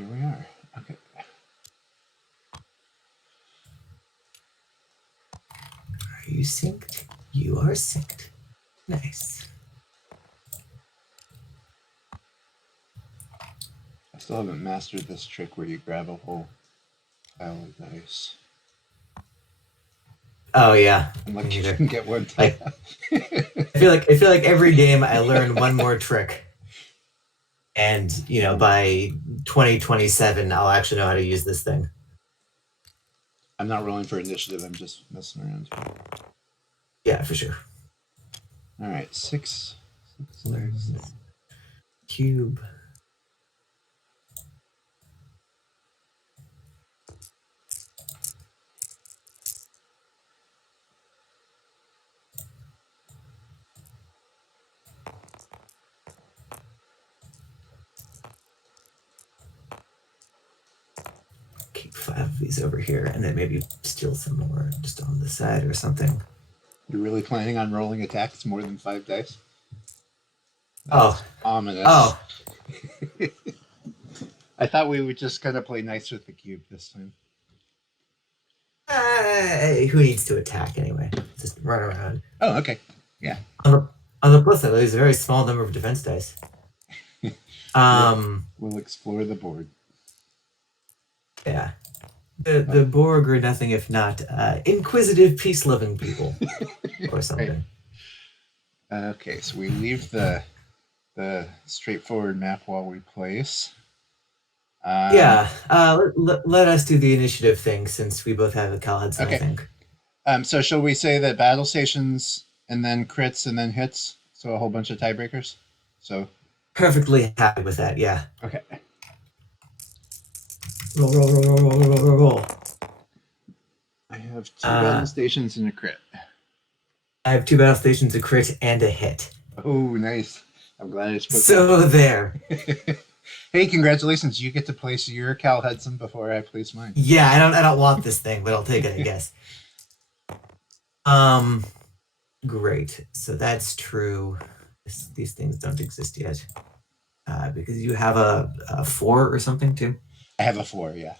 here we are. Okay. Are you synced? You are synced. Nice. I still haven't mastered this trick where you grab a whole pile of dice. Oh yeah. I'm like, you can get one. Like, I feel like every game I learn one more trick, and by 2027 I'll actually know how to use this thing. I'm not rolling for initiative. I'm just messing around. Yeah, for sure. All right, six. Cube. Keep 5 of these over here, and then maybe steal some more just on the side or something. You're really planning on rolling attacks more than 5 dice? That's ominous. Oh. I thought we would just kind of play nice with the cube this time. Who needs to attack anyway? Just run around. Oh, okay. Yeah. On the plus side, there's a very small number of defense dice. We'll explore the board. Yeah. The Borg are nothing if not inquisitive, peace-loving people or something. Right. Okay, so we leave the straightforward map while we place. Let us do the initiative thing since we both have a Cal Hudson, okay. I think. So shall we say that battle stations and then crits and then hits? So a whole bunch of tiebreakers? So perfectly happy with that, yeah. Okay. Roll. I have 2 battle stations and a crit. I have 2 battle stations, a crit, and a hit. Oh, nice. I'm glad I spoke. So there. Hey, congratulations! You get to place your Cal Hudson before I place mine. Yeah, I don't want this thing, but I'll take it, I guess. Great. So that's true. These things don't exist yet, because you have a 4 or something too. I have a 4, yeah.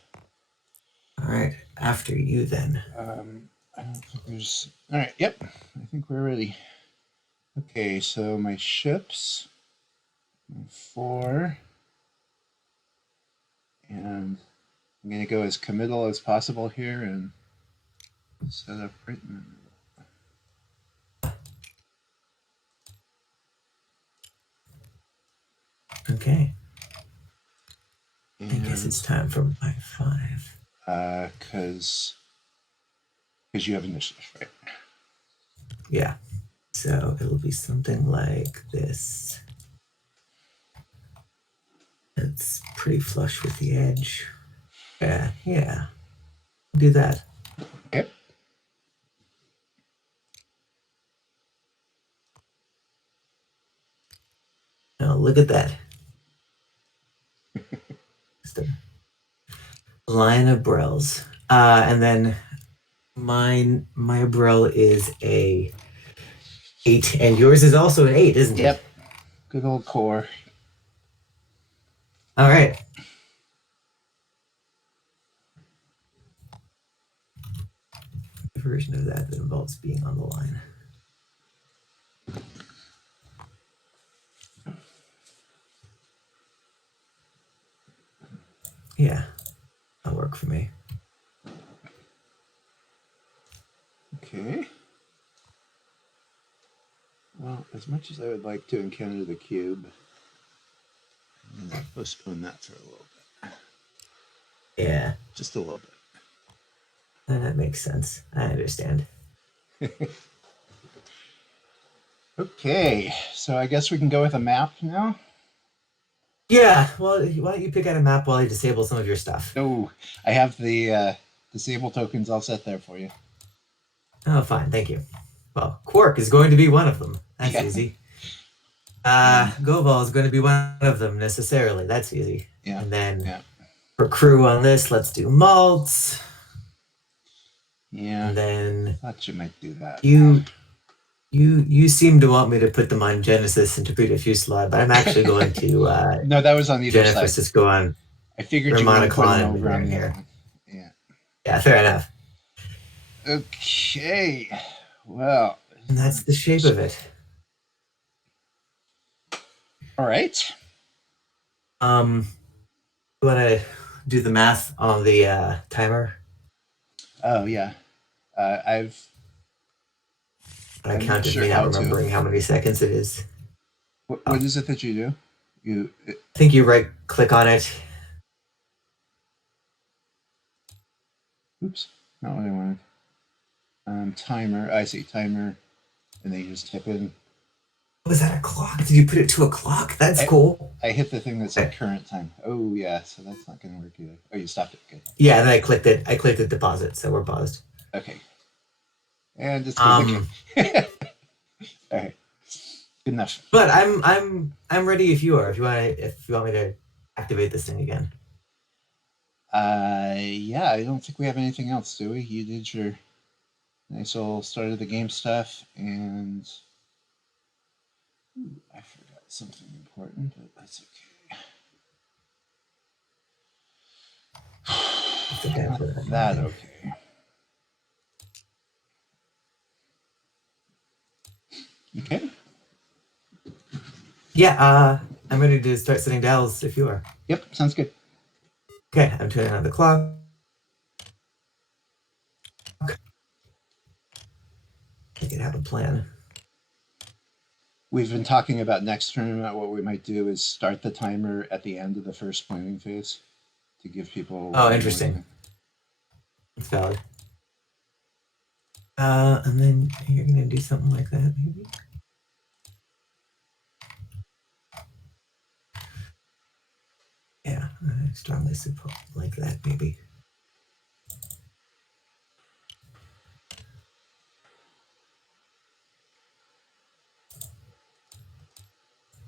All right. After you then. I don't think there's. All right. Yep. I think we're ready. Okay. So my ships. My 4. And I'm going to go as committal as possible here and set up right in the middle. Okay. And I guess it's time for my 5. Because you have initiative, right? Yeah. So it'll be something like this. It's pretty flush with the edge. Yeah. Do that. Okay. Now look at that. Just a line of Brels. And then my Brel is a 8, and yours is also an 8, isn't it? Yep. Good old core. All right. A version of that involves being on the line. Yeah, that'll work for me. Okay. Well, as much as I would like to encounter the cube, I'm going to postpone that for a little bit. Yeah. Just a little bit. That makes sense. I understand. Okay, so I guess we can go with a map now? Yeah, well, why don't you pick out a map while I disable some of your stuff? Oh, I have the disable tokens all set there for you. Oh, fine, thank you. Well, Quark is going to be one of them. That's easy. Goval is going to be one of them necessarily. That's easy. Yeah. And then for crew on this, let's do malts. Yeah. And then I thought you might do that. You seem to want me to put them on Genesis and to Beta Fuselage, but I'm actually going to no, that was on either Jennifer side. Cisco on. I figured you wouldn't put an over on the here. other one. Yeah. Yeah, fair enough. Okay. Well. And that's the shape of it. All right. You want to do the math on the timer? Oh yeah. I counted sure me how not remembering how many seconds it is. What is it that you do? I think you right click on it. Oops, not what I wanted. Timer. I see timer, and then you just type in. Was that a clock? Did you put it to a clock? That's cool. I hit the thing that said current time. Oh yeah, so that's not going to work either. Oh, you stopped it. Good. Yeah, and then I clicked it. I clicked the deposit, so we're paused. Okay. And it's clicking. All right. Good enough. But I'm ready if you are. If you want me to activate this thing again. Yeah, I don't think we have anything else, do we? You did your nice old start of the game stuff, and I forgot something important, but that's okay. Not that okay. Okay. Yeah, I'm ready to start setting dials if you are. Yep, sounds good. Okay, I'm turning on the clock. I could have a plan. We've been talking about next tournament. What we might do is start the timer at the end of the first planning phase to give people. Oh, interesting. That's valid. And then you're gonna do something like that, maybe. Yeah, I strongly support like that, maybe.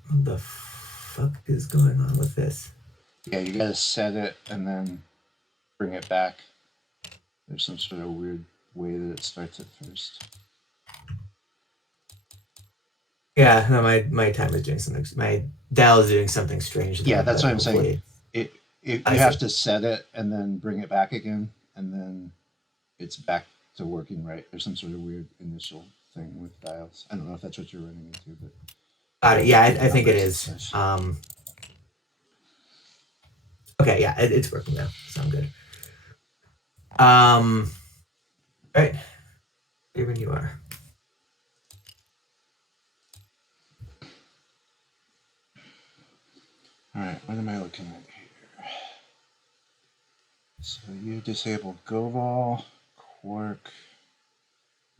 What the fuck is going on with this? Yeah, you gotta set it and then bring it back. There's some sort of weird way that it starts at first. Yeah, no, my timer is doing something. My dial is doing something strange. Yeah, that's what I'm saying. You have to set it and then bring it back again, and then it's back to working right. There's some sort of weird initial thing with dials. I don't know if that's what you're running into, but got it. Yeah, I think it is. Okay, yeah, it's working now. Sound good. All right. Here when you are. All right, what am I looking at here? So you disabled Goval, Quark,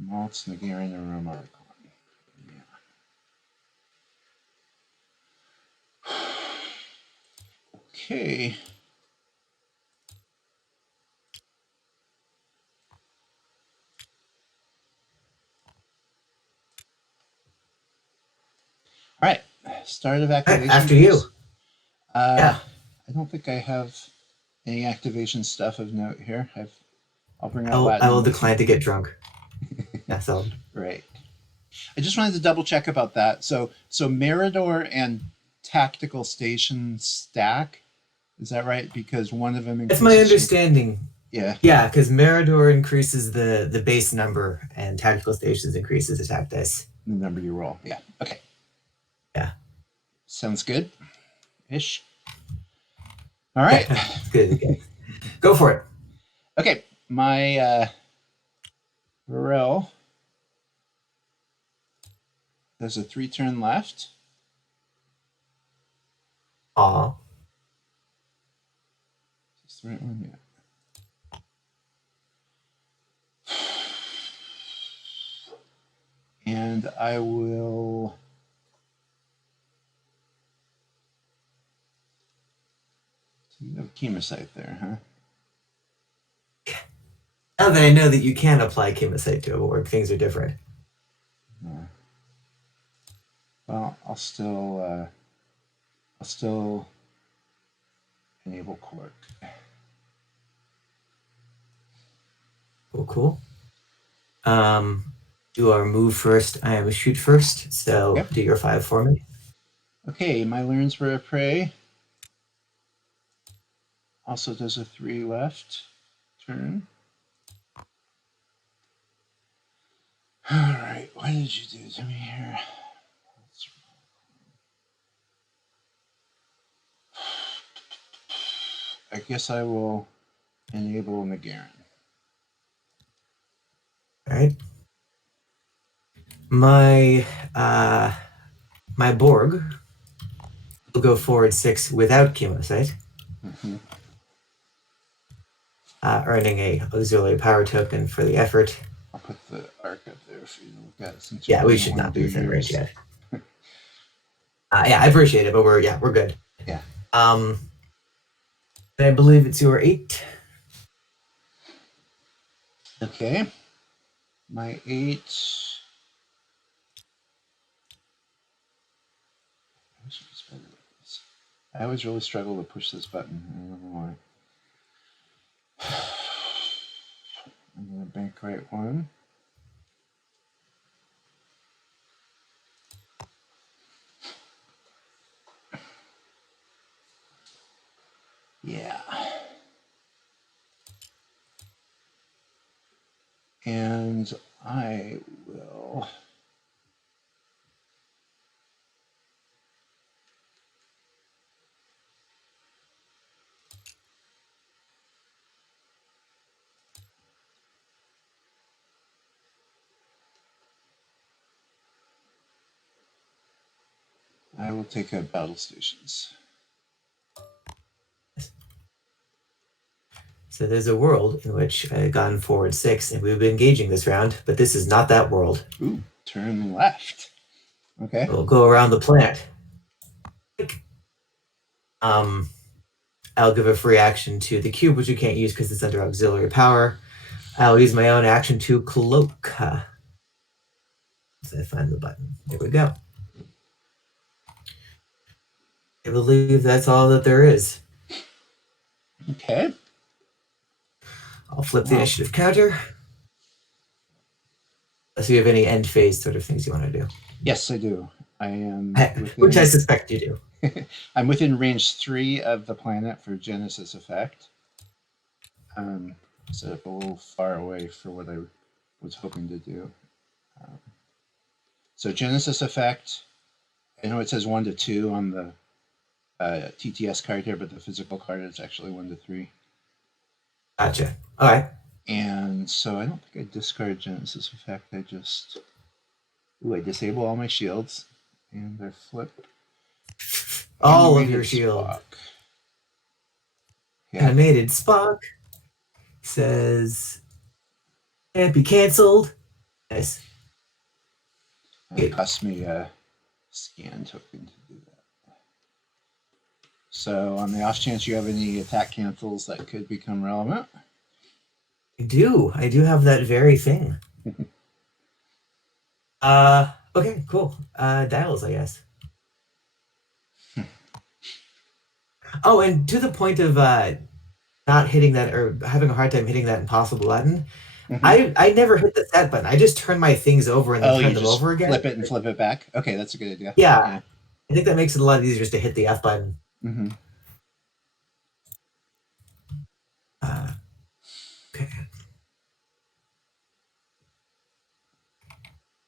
Maltz, Nagarian, and Romaricon. Yeah. Okay. All right. Start of activation. After you. Yeah. I don't think I have any activation stuff of note here. I'll bring out Latin. I will decline to get drunk. That's all. Right. I just wanted to double check about that. So Meridor and Tactical Station stack. Is that right? Because one of them. That's my understanding. Yeah. Yeah, because Meridor increases the base number, and Tactical Stations increases attack dice. The number you roll. Yeah. Okay. Yeah. Sounds good. Ish. All right. Good. Okay. Go for it. Okay. My Varel has a 3-turn left. Aw. Is this the right one? Yeah. And I will. So you have Chemosite there, huh? Now that I know that you can apply Chemosite to a board, things are different. Yeah. Well, I'll still enable Quark. Cool. You are move first. I am a shoot first. So Yep. do your 5 for me. Okay, my learns were a prey. also does a 3 left turn. All right, what did you do to me here? I guess I will enable Nagarin. All right. My Borg will go forward 6 without chemosite, earning a auxiliary power token for the effort. I'll put the arc up there for you to look at since Yeah, we don't should wanna not be within range yours. yet. Yeah, I appreciate it, but we're good. Yeah. I believe it's your 8. Okay. My 8. I always really struggle to push this button. I don't know why. I'm gonna bank right 1. Yeah. And I will take out battle stations. So there's a world in which I've gone forward 6, and we've been engaging this round, but this is not that world. Ooh, turn left. Okay. We'll go around the planet. I'll give a free action to the cube, which you can't use because it's under auxiliary power. I'll use my own action to cloak. So I find the button. There we go. I believe that's all that there is. Okay. I'll flip the initiative counter. Unless you have any end phase sort of things you want to do. Yes, I do. I am which I suspect you do. I'm within range 3 of the planet for Genesis effect. So a little far away for what I was hoping to do. So Genesis effect, I know it says 1 to 2 on the TTS card here, but the physical card is actually 1 to 3. Gotcha. All right. And so I don't think I discard Genesis effect. I just I disable all my shields and I flip all of your shield. Yeah. Animated Spock says can't be canceled. Nice. It cost me a scan token to do that. So on the off chance you have any attack cancels that could become relevant. I do have that very thing. Okay, cool. Dials, I guess. Oh, and to the point of not hitting that or having a hard time hitting that impossible button, I never hit the set button. I just turn my things over and then turn them over again. Flip it and flip it back. Okay, that's a good idea. Yeah. I think that makes it a lot easier just to hit the F button. Okay.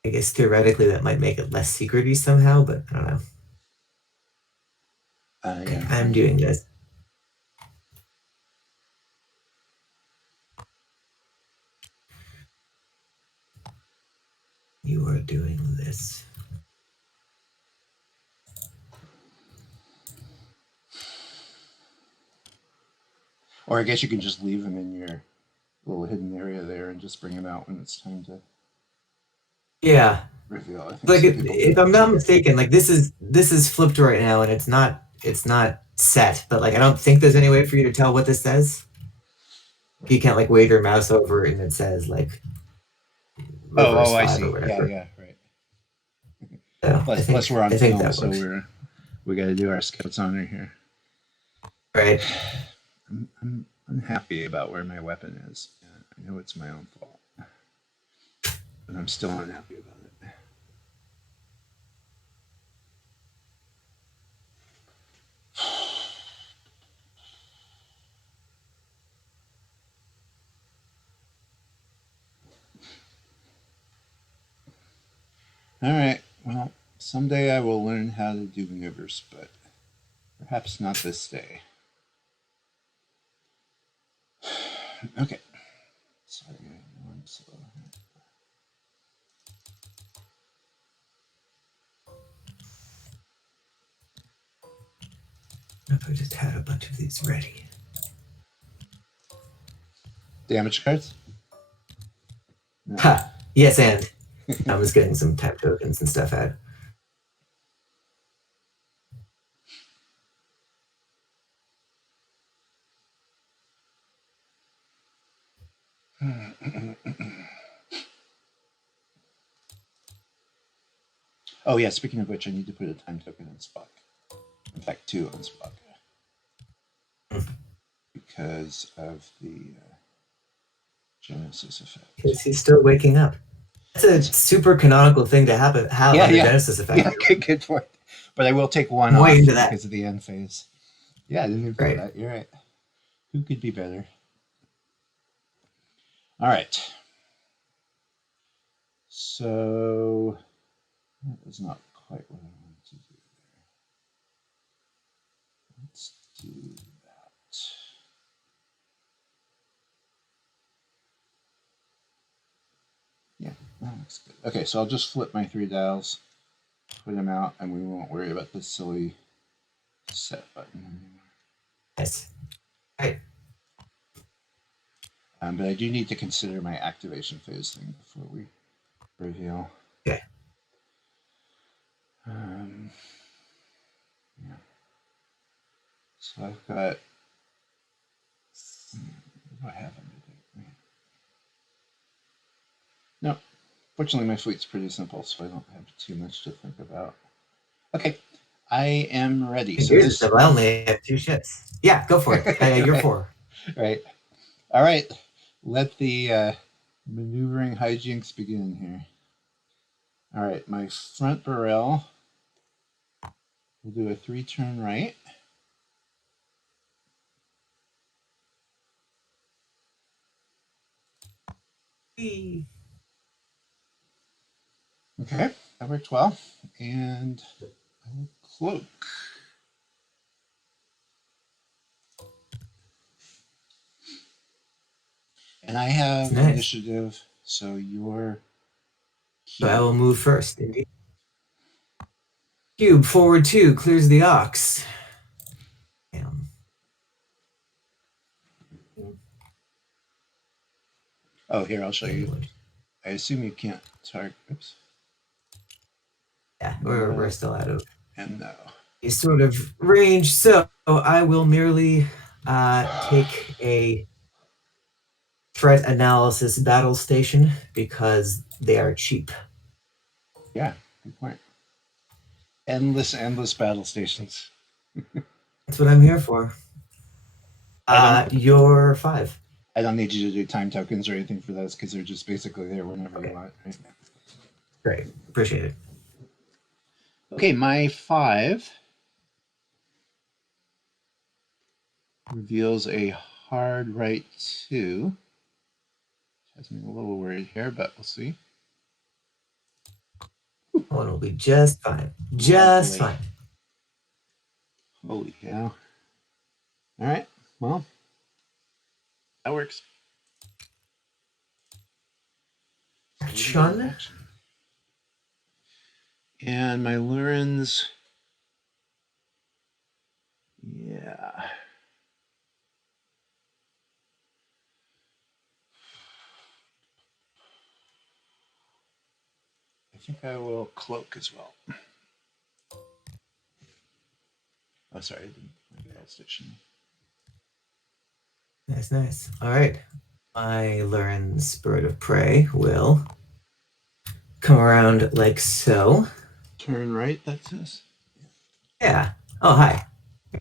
I guess theoretically that might make it less secret-y somehow, but I don't know. Okay, yeah. I'm doing this. You are doing this. Or I guess you can just leave them in your little hidden area there and just bring them out when it's time to reveal. I think like if I'm not mistaken, like this is flipped right now and it's not set, but like I don't think there's any way for you to tell what this says. You can't like wave your mouse over and it says like I see. Yeah, right. So plus we're on film, so we got to do our Scout's honor here. Right. I'm unhappy about where my weapon is. I know it's my own fault, but I'm still unhappy about it. All right. Well, someday I will learn how to do maneuvers, but perhaps not this day. Okay. Sorry, I'm slow. If I just had a bunch of these ready. Damage cards? No. Ha! Yes, and I was getting some time tokens and stuff out. Oh yeah, speaking of which, I need to put a time token on Spock. In fact, 2 on Spock. Because of the Genesis effect. Because he's still waking up. That's a super canonical thing to have on the Genesis effect. Yeah, okay, good point. But I will take 1 I'm off way into that. because of the end phase. Yeah, I didn't even think of that. You're right. Who could be better? All right. So that was not quite what I wanted to do there. Let's do that. Yeah, that looks good. Okay, so I'll just flip my 3 dials, put them out, and we won't worry about this silly set button anymore. Nice. Right. But I do need to consider my activation phase thing before we reveal. Okay. Yeah. So I've got. What do I have under there? No, fortunately my fleet's pretty simple, so I don't have too much to think about. Okay, I am ready. So this... I only have 2 ships. Yeah, go for it. You're 4. Right. All right. Let the maneuvering hijinks begin here. All right, my front barrel will do a 3-turn right. Okay, that worked well. And I will cloak. And I have initiative, so you're... So I will move first, indeed. Cube forward 2 clears the ox. Damn. Oh, here, I'll show you. I assume you can't target. Oops. Yeah, we're still out of... And no. A sort of range, so I will merely take a threat analysis battle station because they are cheap. Yeah, good point. Endless battle stations. That's what I'm here for. You're 5. I don't need you to do time tokens or anything for those because they're just basically there whenever you want. Right? Great. Appreciate it. Okay, my 5 reveals a hard right 2. Has me a little worried here, but we'll see. One will be just fine. Just fine. Holy cow. All right, well, that works. Action. And my Lurens, yeah. I think I will cloak as well. Oh, sorry, I didn't put my battle station. Nice. All right. My Luren's Bird of Prey will come around like so. Turn right, that says? Yeah. Oh, hi.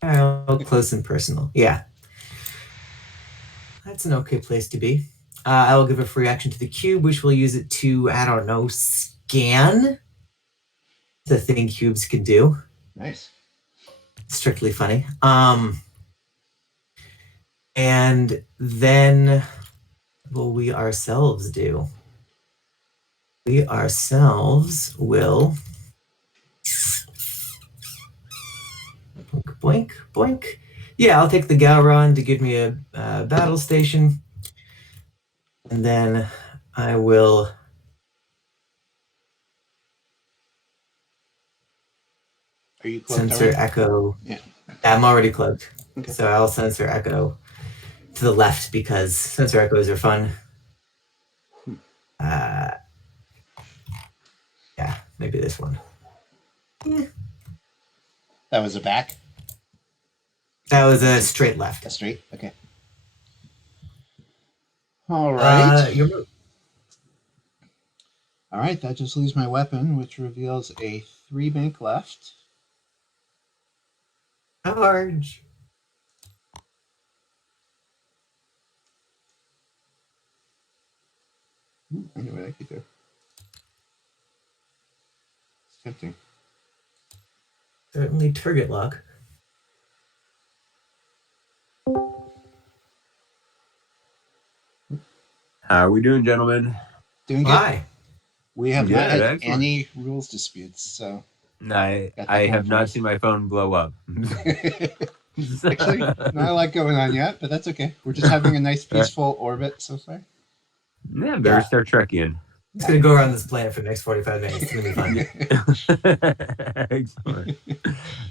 Oh, close and personal. Yeah. That's an okay place to be. I will give a free action to the cube, which will use it to, I don't know, scan. It's a thing cubes can do. Nice. Strictly funny. And then what will we ourselves do? we ourselves will boink, boink, boink. Yeah, I'll take the Galron to give me a battle station. And then I will Are you cloaked sensor already? echo. Yeah. I'm already cloaked. Okay. So I'll sensor echo to the left because sensor echoes are fun. Yeah, maybe this one. That was a back? That was a straight left. A straight? Okay. All right. All right, that just leaves my weapon, which reveals a 3 bank left. Charge. I know what I could do. It's tempting. Certainly target lock. How are we doing, gentlemen? Doing good. Hi. We have Good, not had excellent. any rules disputes, so I got that have going not for seen my phone blow up. Actually, not a lot going on yet, but that's okay. We're just having a nice peaceful orbit so far. Yeah, very Star Trekian. It's gonna go around this planet for the next 45 minutes. It's gonna be fun. Excellent.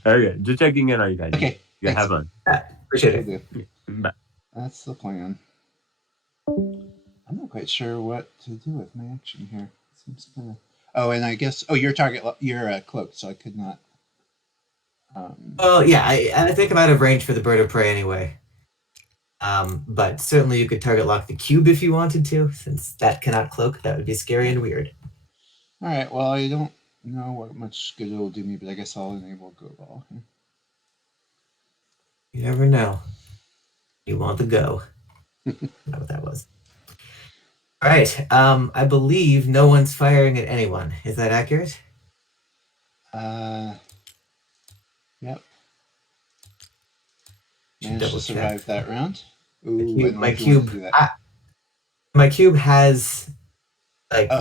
Okay, just checking in on you guys. Okay, Yeah, thanks. have fun. Appreciate Will it. do. Bye. That's the plan. I'm not quite sure what to do with my action here. Seems kind of. Oh, and I guess. Oh, your target. You're cloaked, so I could not. Well, yeah, I think I'm out of range for the bird of prey anyway. But certainly you could target lock the cube if you wanted to, since that cannot cloak. That would be scary and weird. All right. Well, I don't know what much good it'll do me, but I guess I'll enable go ball. You never know. You want the go. Not what that was. All right. I believe no one's firing at anyone. Is that accurate? Yep. Should Managed to survive that round. Ooh, my cube has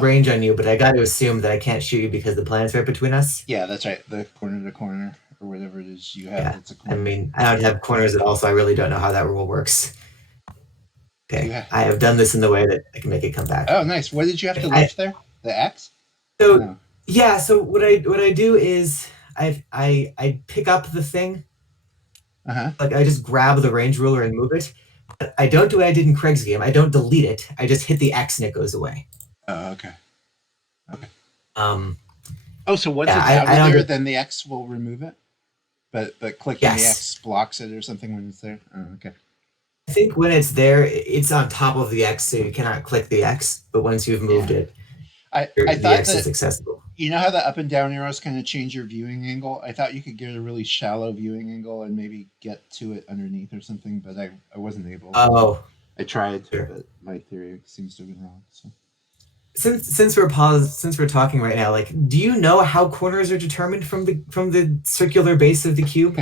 range on you, but I got to assume that I can't shoot you because the planet's right between us. Yeah, that's right. The corner to corner or whatever it is you have. Yeah. It's a corner. I mean, I don't have corners at all, so I really don't know how that rule works. Okay, I have done this in the way that I can make it come back. Oh, nice. What did you have to lift there? The X? So no. Yeah, so what I do is I pick up the thing. Like I just grab the range ruler and move it. But I don't do what I did in Craig's game. I don't delete it. I just hit the X and it goes away. Oh, okay. Okay. Oh, so once it's out of there, then the X will remove it? But clicking the X blocks it or something when it's there? Oh, okay. I think when it's there, it's on top of the X, so you cannot click the X. But once you've moved it, I the thought X is accessible. You know how the up and down arrows kind of change your viewing angle? I thought you could get a really shallow viewing angle and maybe get to it underneath or something, but I wasn't able. Oh. I tried, but my theory seems to have been wrong. So. Since we're talking right now, like, do you know how corners are determined from the circular base of the cube?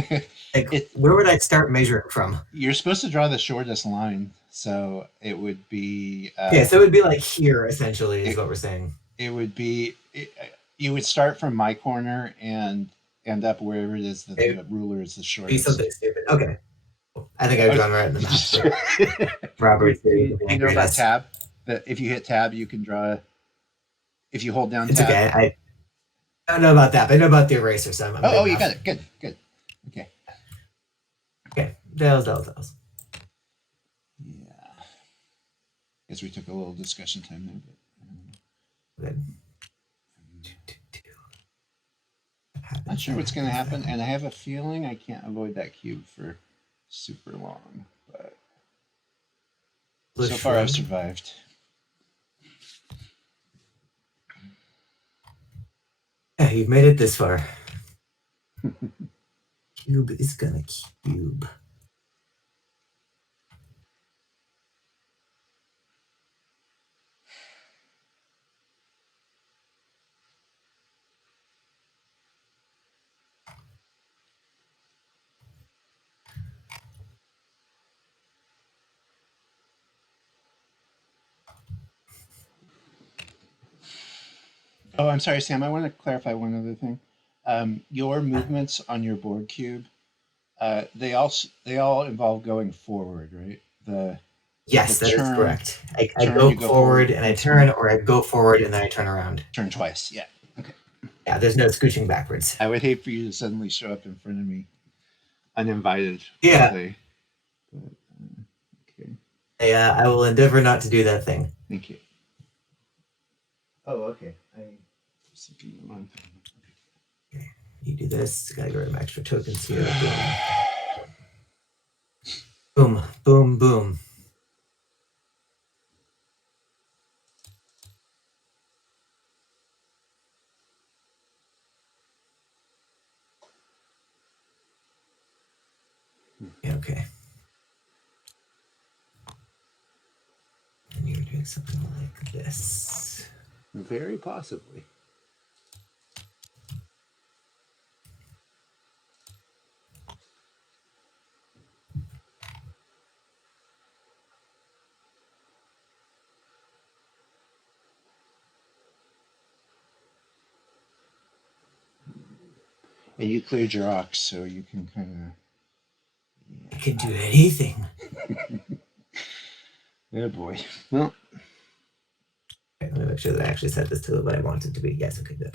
Like, where would I start measuring from? You're supposed to draw the shortest line, so it would be. So it would be like here, essentially, is what we're saying. It would be. You would start from my corner and end up wherever it is that the ruler is the shortest. Be something stupid. Okay. I think I've drawn right in the map. Robert, you know about tab? That if you hit tab, you can draw. If you hold down tab. Okay. I don't know about that, but I know about the eraser. So I'm you got it. Good. Okay. Okay. Dells. Yeah. Guess we took a little discussion time there, but. Not sure what's going to happen, and I have a feeling I can't avoid that cube for super long, but so far I've survived. Yeah, you've made it this far. Cube is gonna cube. Oh, I'm sorry, Sam. I want to clarify one other thing. Your movements on your board cube, they all involve going forward, right? The Yes, that is turn correct. I turn go you go forward forward and I once turn, more. or I go forward and then I turn around. Turn twice. Yeah. Okay. Yeah, there's no scooching backwards. I would hate for you to suddenly show up in front of me uninvited. Yeah. But, okay. I will endeavor not to do that thing. Thank you. Oh, okay. I was thinking the wrong thing. Okay. You do this. Gotta get rid of my extra tokens here. Boom. Boom, boom, boom. Yeah, okay. And you're doing something like this. Very possibly. And you cleared your ox, so you can kind I can do anything. of. Oh boy. Well, Okay, let me make sure that I actually set this to what I want it to be. Yes, okay, good.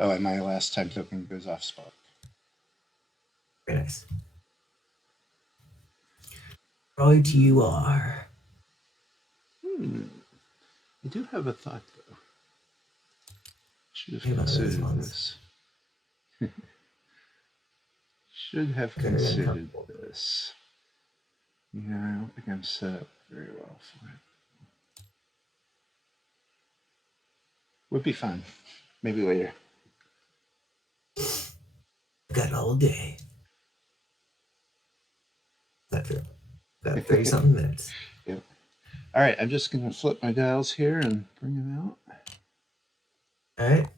oh, and my last time token goes off spot. Very nice. Right you are. I do have a thought, though. Should have Maybe one of those considered ones. this. Should have Good enough. considered this. Yeah, I don't think I'm set up very well for it. Would be fun. Maybe later. Got all day. That's true. Got 30 something minutes. Yep. All right, I'm just going to flip my dials here and bring them out. All right.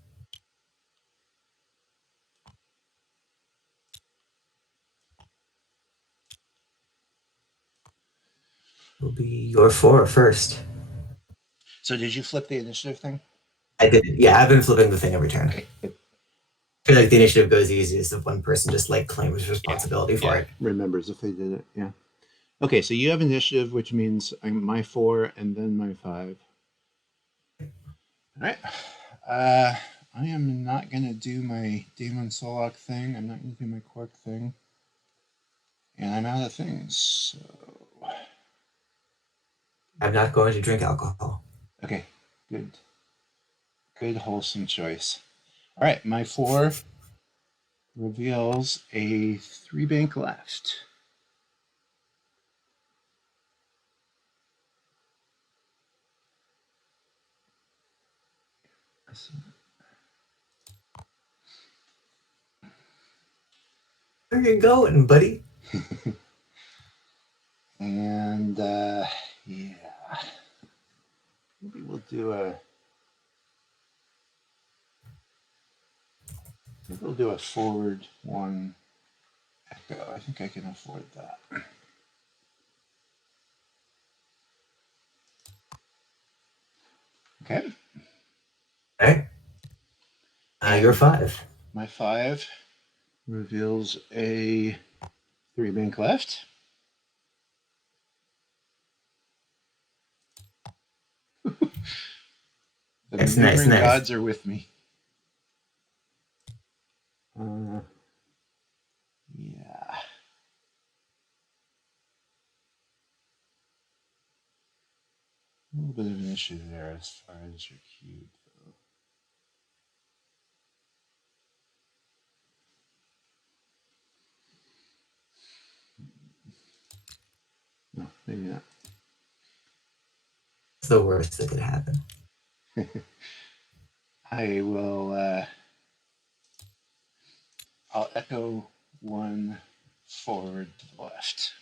Will be your 4 first. So, did you flip the initiative thing? I did. Yeah, I've been flipping the thing every turn. Okay. I feel like the initiative goes easiest if one person just like claims responsibility for it. Remembers if they did it. Yeah. Okay, so you have initiative, which means I'm my 4 and then my 5. All right. I am not going to do my Demon Solok thing. I'm not going to do my Quark thing. And I'm out of things. So. I'm not going to drink alcohol. Okay, good. Good, wholesome choice. All right, my 4 reveals a 3 bank left. Where you going, buddy? And yeah, maybe we'll do a forward 1 echo. I think I can afford that. Okay. All right. You're 5. My 5 reveals a 3 bank left. The That's maneuvering nice. gods are with me. Yeah. A little bit of an issue there as far as your cube, though. No, maybe not. It's the worst that could happen. I will. I'll echo one forward to the left.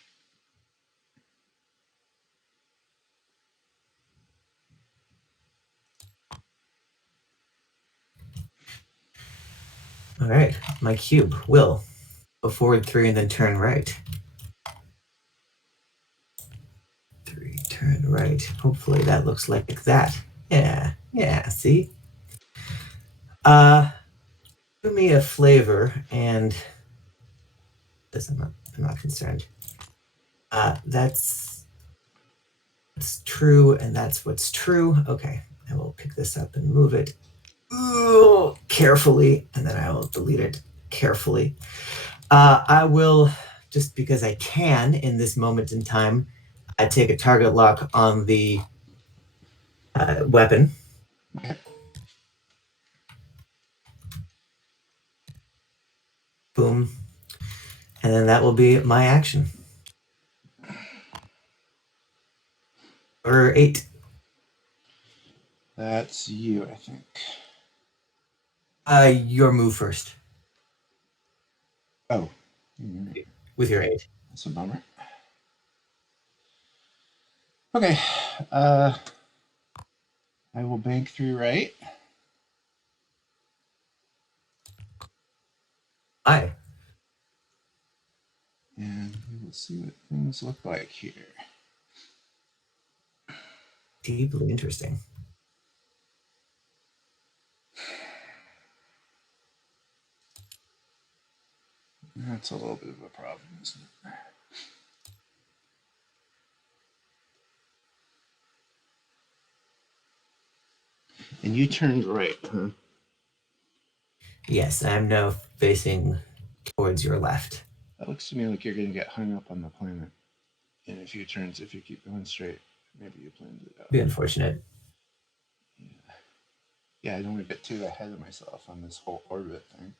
All right, my cube will go forward 3 and then turn right. 3, turn right. Hopefully that looks like that. Yeah, see? Give me a flavor and I'm not concerned. That's true, and that's what's true. Okay, I will pick this up and move it carefully, and then I will delete it carefully. I will, just because I can in this moment in time, I take a target lock on the weapon. Boom. And then that will be my action. Or 8. That's you, I think. Your move first. Oh. With your 8. That's a bummer. Okay. I will bank 3 right. Aye. And we will see what things look like here. Deeply interesting. That's a little bit of a problem, isn't it? And you turned right, huh? Yes, I'm now facing towards your left. That looks to me like you're going to get hung up on the planet in a few turns if you keep going straight. Maybe you planned it out. Be unfortunate. Yeah, I don't want to get too ahead of myself on this whole orbit thing.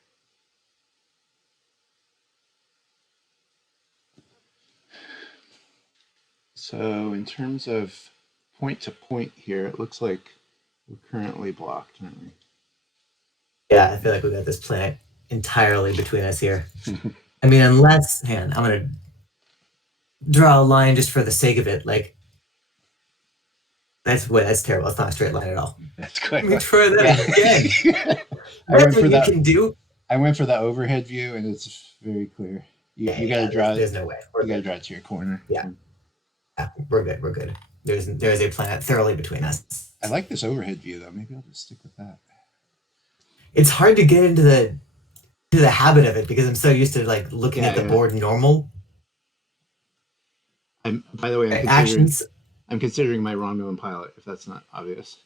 So in terms of point to point here, it looks like we're currently blocked, aren't we? Yeah, I feel like we got this planet entirely between us here. I mean, unless, hang on, I'm going to draw a line just for the sake of it. Like, that's terrible. It's not a straight line at all. That's quite. Let me try that again. That's what you can do. I went for the overhead view, and it's very clear. You got to draw. There's no way. You got to draw it to your corner. Yeah, we're good. We're good. There's a planet thoroughly between us. I like this overhead view, though. Maybe I'll just stick with that. It's hard to get into the habit of it because I'm so used to like looking at the board normal. By the way, I'm considering my Romulan pilot, if that's not obvious.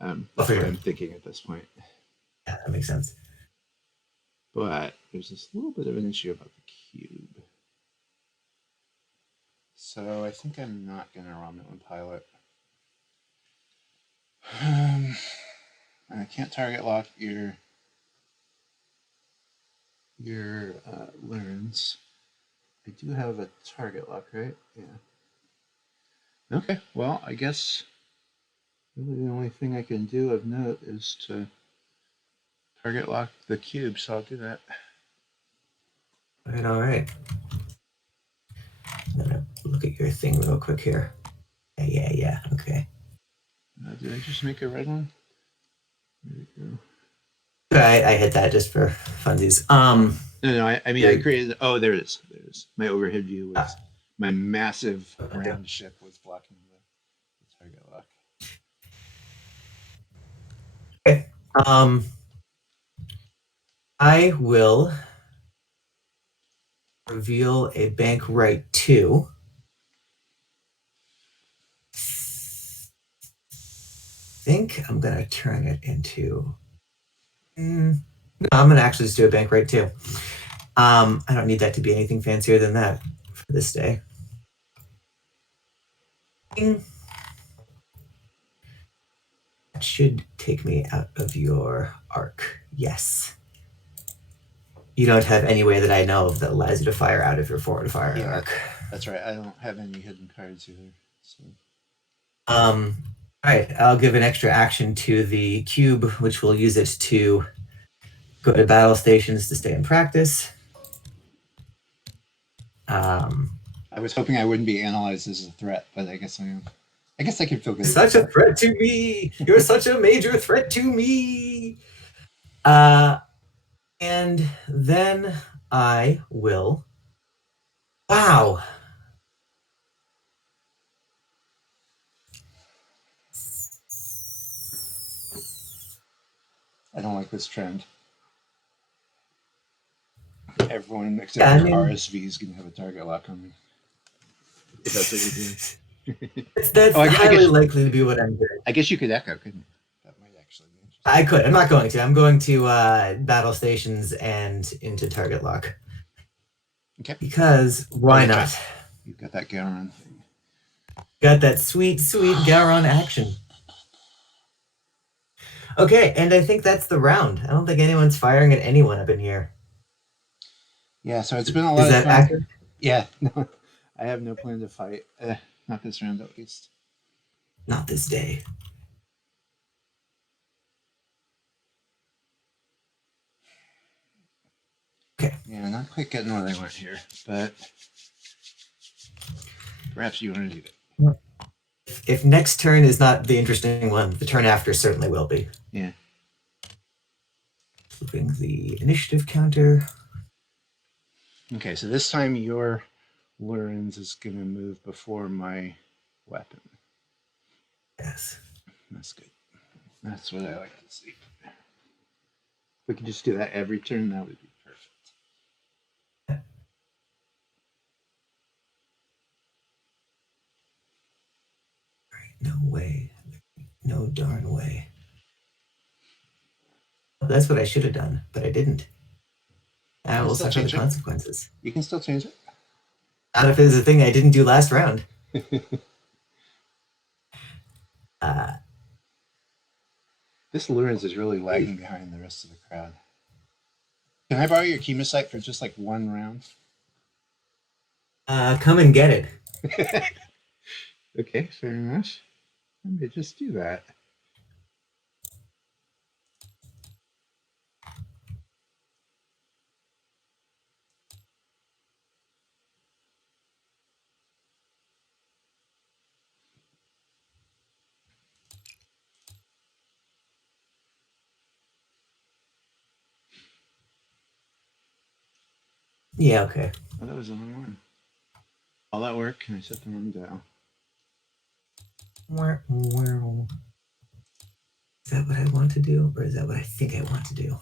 That's what I'm thinking at this point. Yeah, that makes sense. But there's this little bit of an issue about the cube. So I think I'm not going to Romulan pilot. I can't target lock your learns. I do have a target lock, right? Yeah. Okay, well, I guess really the only thing I can do of note is to target lock the cube, so I'll do that. All right. I'm gonna look at your thing real quick here. Yeah. Okay. Did I just make a red one? There we go. I hit that just for funsies. No, I mean, I created. Oh, there it is. There it is. My overhead view was my massive round ship was blocking the target lock. Okay. I will reveal a bank right 2. Think I'm gonna turn it into. No, I'm gonna actually just do a bank right 2. I don't need that to be anything fancier than that for this day. That should take me out of your arc. Yes. You don't have any way that I know of that allows you to fire out of your forward fire arc. That's right. I don't have any hidden cards either. So All right, I'll give an extra action to the cube, which will use it to go to battle stations to stay in practice. I was hoping I wouldn't be analyzed as a threat, but I guess I am. I guess I can feel good. Such a threat to me. You're such a major threat to me. And then I will. Wow. I don't like this trend. Everyone except for RSV is going to have a target lock on me. If that's what you're doing. That's highly likely to be what I'm doing. I guess you could echo, couldn't you? That might actually be interesting. I could. I'm not going to. I'm going to battle stations and into target lock. Okay. Because why not? Right. You've got that Gowron thing. Got that sweet, sweet Gowron action. Okay, and I think that's the round. I don't think anyone's firing at anyone up in here. Yeah, so it's been a lot of fun. Is that accurate? Yeah, no, I have no plan to fight. Not this round, at least. Not this day. Okay. Yeah, not quite getting what I want here, but perhaps you want to do it. If next turn is not the interesting one, the turn after certainly will be. Yeah. Flipping the initiative counter. Okay, so this time your Lurens is going to move before my weapon. Yes. That's good. That's what I like to see. If we could just do that every turn, that would be perfect. No way. No darn way. That's what I should have done, but I didn't. I will suffer the consequences. You can still change it. Not if it was a thing I didn't do last round. This Lurens is really lagging behind the rest of the crowd. Can I borrow your Chemosite for just like one round? Come and get it. Okay, fair enough. Let me just do that. Yeah, okay. Oh, that was the wrong one. All that work, and I set the wrong dial. Is that what I want to do, or is that what I think I want to do?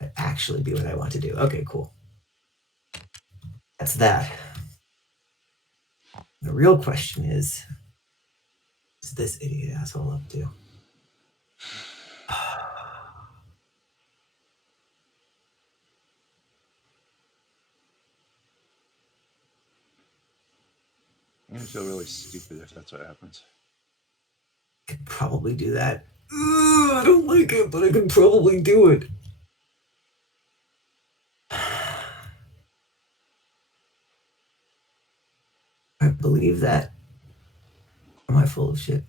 That actually be what I want to do. Okay, cool. That's that. The real question is this idiot asshole up to? I'm gonna feel really stupid if that's what happens. I could probably do that. I don't like it, but I can probably do it. I believe that. Am I full of shit?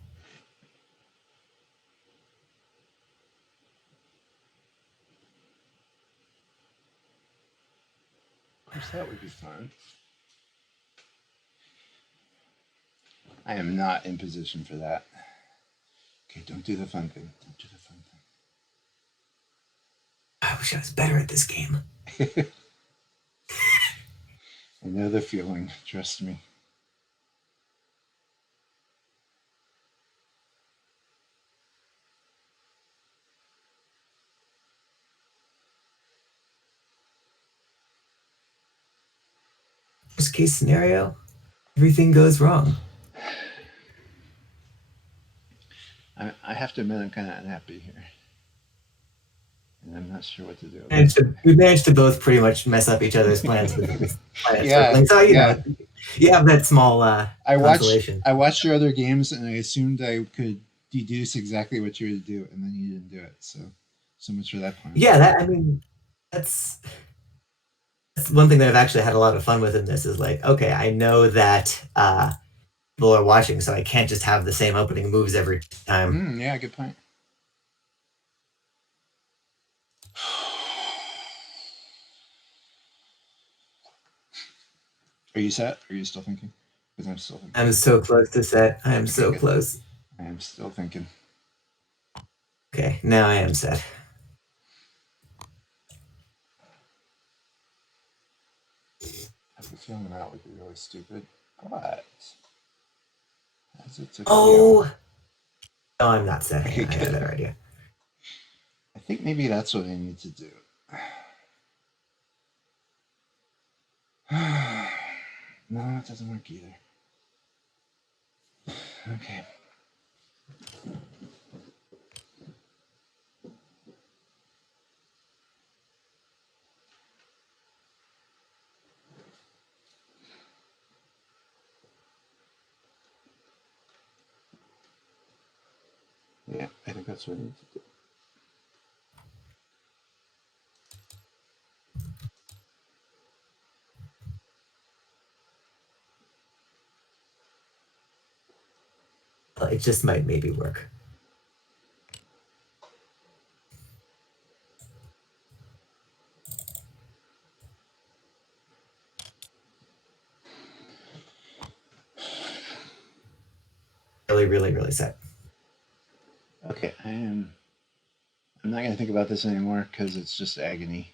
Of course, that would be fun. I am not in position for that. Okay, don't do the fun thing. Don't do the fun thing. I wish I was better at this game. I know the feeling. Trust me. Worst case scenario, everything goes wrong. I have to admit I'm kind of unhappy here. And I'm not sure what to do. We managed to both pretty much mess up each other's plans with this planet. So, you know, you have that small consolation. I watched your other games and I assumed I could deduce exactly what you would do, and then you didn't do it. So much for that plan. Yeah, I mean, that's... That's one thing that I've actually had a lot of fun with in this is like, okay, I know that people are watching, so I can't just have the same opening moves every time. Yeah, good point. Are you set? Are you still thinking? Because I'm still thinking. I'm so close to set. I am so good. close. I am still thinking. Okay, now I am set. I have a feeling that would be really stupid, but as it's a Oh, no, I'm not set. Okay, I got a good. better idea. I think maybe that's what I need to do. No, it doesn't work either. Okay. Yeah, I think that's what I need to do. It just might maybe work. Really, really, really set. Okay, I'm not going to think about this anymore because it's just agony.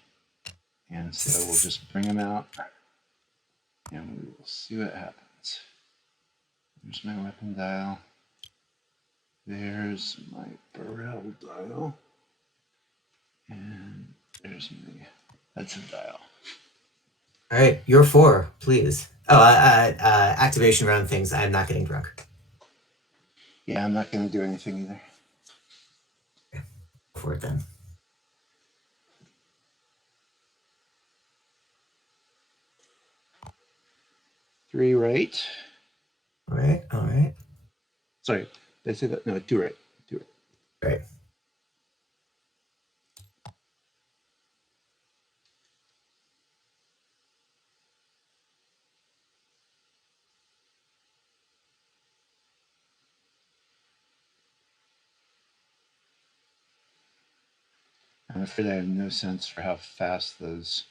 And so we'll just bring them out and we will see what happens. There's my weapon dial. There's my barrel dial. And there's my Hudson dial. All right, you're 4, please. Oh, activation round things. I'm not getting drunk. Yeah, I'm not going to do anything either. Okay. Go for it then. Three right. All right, all right. Sorry, did I say that? No, two right. Two right. Right. I'm afraid I have no sense for how fast those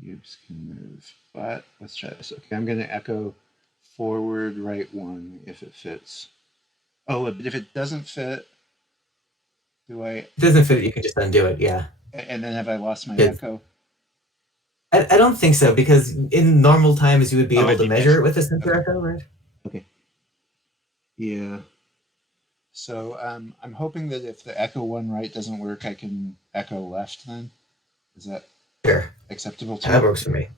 cubes can move. But let's try this. Okay, I'm going to echo forward right 1 if it fits. Oh, but if it doesn't fit, do I? It doesn't fit. You can just undo it. Yeah. And then have I lost my Good. echo? I don't think so, because in normal times you would be able to measure it with a sensor okay. echo, right? Okay. Yeah. So I'm hoping that if the echo 1 right doesn't work, I can echo left then. Is that Sure. acceptable to Yeah, that works for me.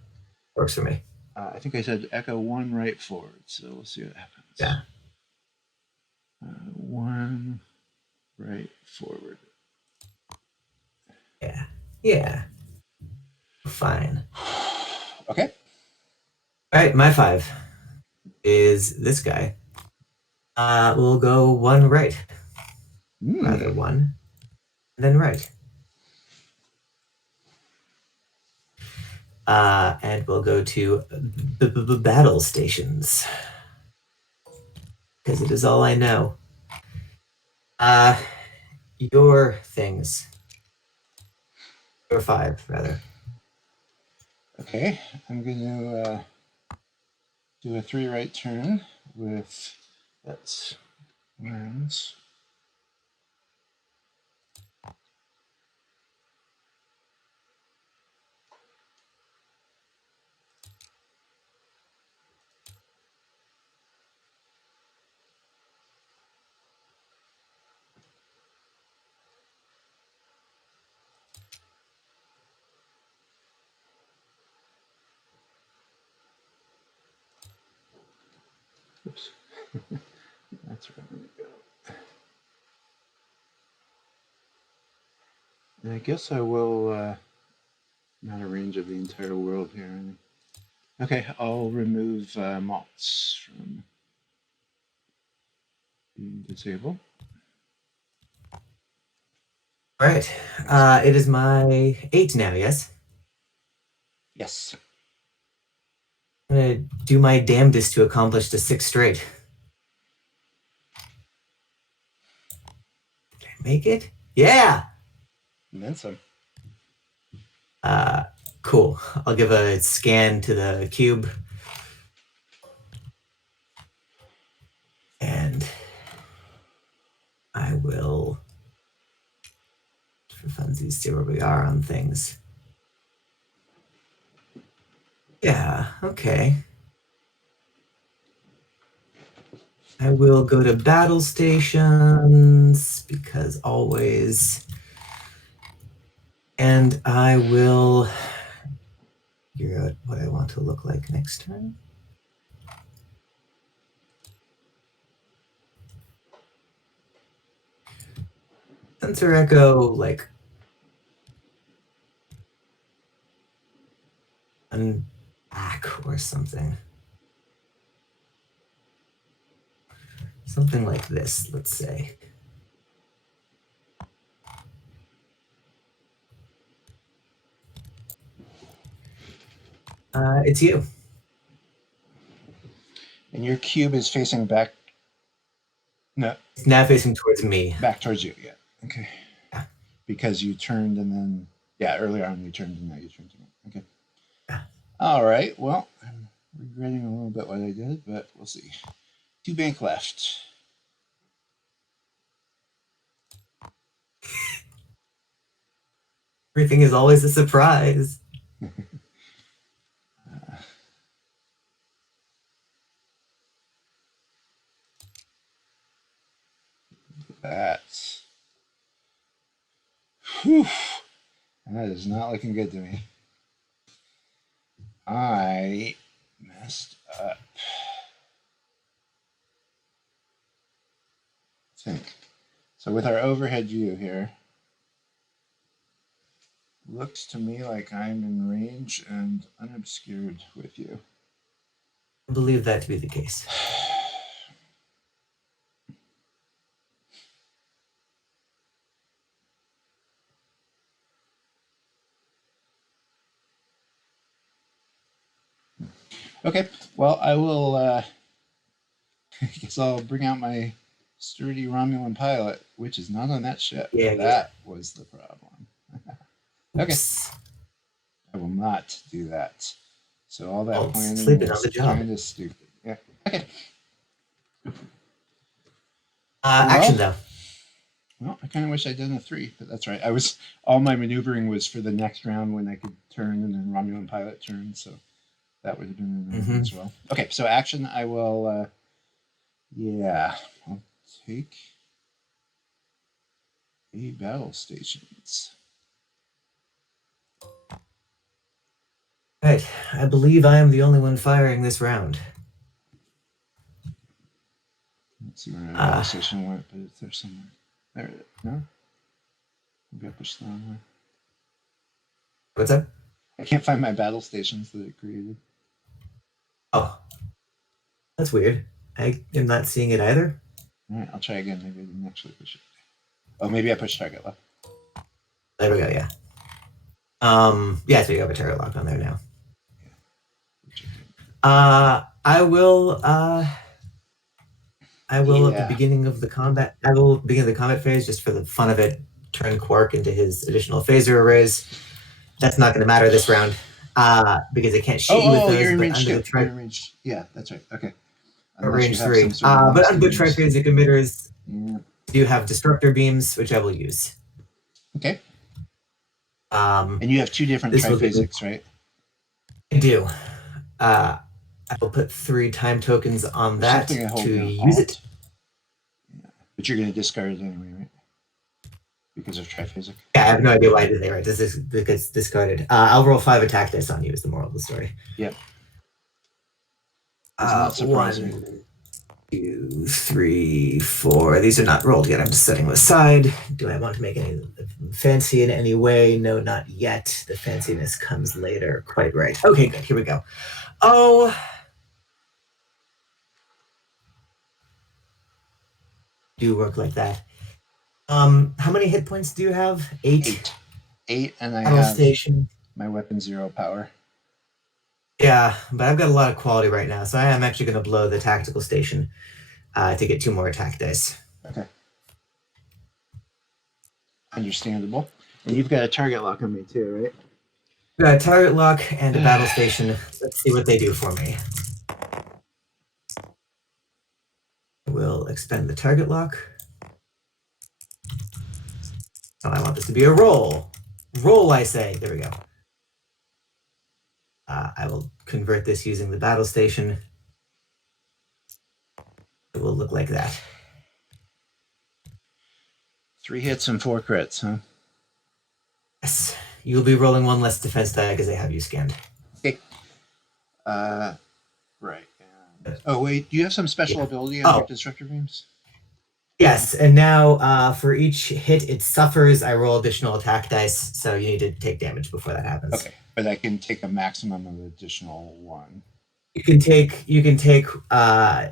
Works for me. I think I said echo 1 right forward, so we'll see what happens. Yeah. 1 right forward. Yeah. Yeah. Fine. Okay. All right, my 5 is this guy. We'll go 1 right. Rather 1, and then right. And we'll go to battle stations, because it is all I know. Your things. Your 5, rather. Okay, I'm going to do a 3 right turn with that's rounds. Oops. That's where I'm going to go. And I guess I will not arrange of the entire world here. Okay, I'll remove malts from being disabled. All right. It is my 8 now, yes? Yes. I'm gonna do my damnedest to accomplish the 6 straight. Did I make it? Yeah. And then some. Cool. I'll give a scan to the cube. And I will, for funsies, see where we are on things. Yeah, okay. I will go to battle stations because always. And I will figure out what I want to look like next turn. Sensor echo, like, back or something. Something like this, let's say. It's you. And your cube is facing back. No, It's now facing towards me. back towards you. Yeah. Okay. Yeah. Because you turned and then, yeah, earlier on you turned and now you turned to me. Okay. Yeah. All right. Well, I'm regretting a little bit what I did, but we'll see. 2 bank left. Everything is always a surprise. That's. Whew. That is not looking good to me. I messed up. I think. So with our overhead view here, looks to me like I'm in range and unobscured with you. I believe that to be the case. Okay, well, I will, I guess I'll bring out my sturdy Romulan pilot, which is not on that ship. Yeah, that was the problem. Okay, Oops. I will not do that. So all that Oh, planning sleeping on was the job. kind of stupid. Yeah, okay. Action though. Well, I kind of wish I'd done a 3, but that's right. All my maneuvering was for the next round when I could turn and then Romulan pilot turn, so that would have been an as well. Okay, so action, I will, I'll take a battle stations. Right, I believe I am the only one firing this round. Let's see where my battle station went, but it's there somewhere. There it is. No? Maybe I pushed the wrong way. What's up? I can't find my battle stations that it created. Oh, that's weird. I am not seeing it either. All right, I'll try again. Maybe I didn't actually push it. Oh, maybe I pushed target left. There we go, yeah. Yeah, so you have a target lock on there now. I will at the beginning of the combat, I will begin the combat phase just for the fun of it, turn Quark into his additional phaser arrays. That's not going to matter this round because I can't shoot you with those. You're in but range under 2. the You're in range. Yeah, that's right. Okay. Range 3. But under the triphasic emitters, you have disruptor beams, which I will use. Okay. And you have 2 different triphasics, right? I do. I will put 3 time tokens on that to use it. Yeah. But you're going to discard it anyway, right? Because of triphasic. Yeah, I have no idea why I did that. Right, this gets discarded. I'll roll 5 attack dice on you. Is the moral of the story. Yep. It's not surprising. 1, 2, 3, 4. These are not rolled yet. I'm just setting them aside. Do I want to make any fancy in any way? No, not yet. The fanciness comes later. Quite right. Okay, good. Here we go. Oh. Do work like that. How many hit points do you have? 8? 8, and I Battle have station. my weapon 0 power. Yeah, but I've got a lot of quality right now, so I am actually going to blow the tactical station to get 2 more attack dice. Okay. Understandable. And you've got a target lock on me too, right? Got a target lock and a battle station. Let's see what they do for me. We'll expend the target lock. Oh, I want this to be a roll. Roll, I say. There we go. I will convert this using the battle station. It will look like that. 3 hits and 4 crits, huh? Yes. You'll be rolling 1 less defense die because I have you scanned. Okay. Right. Oh, wait. Do you have some special ability on your Disruptor Beams? Yes, and now for each hit it suffers, I roll additional attack dice, so you need to take damage before that happens. Okay, but I can take a maximum of additional 1. You can take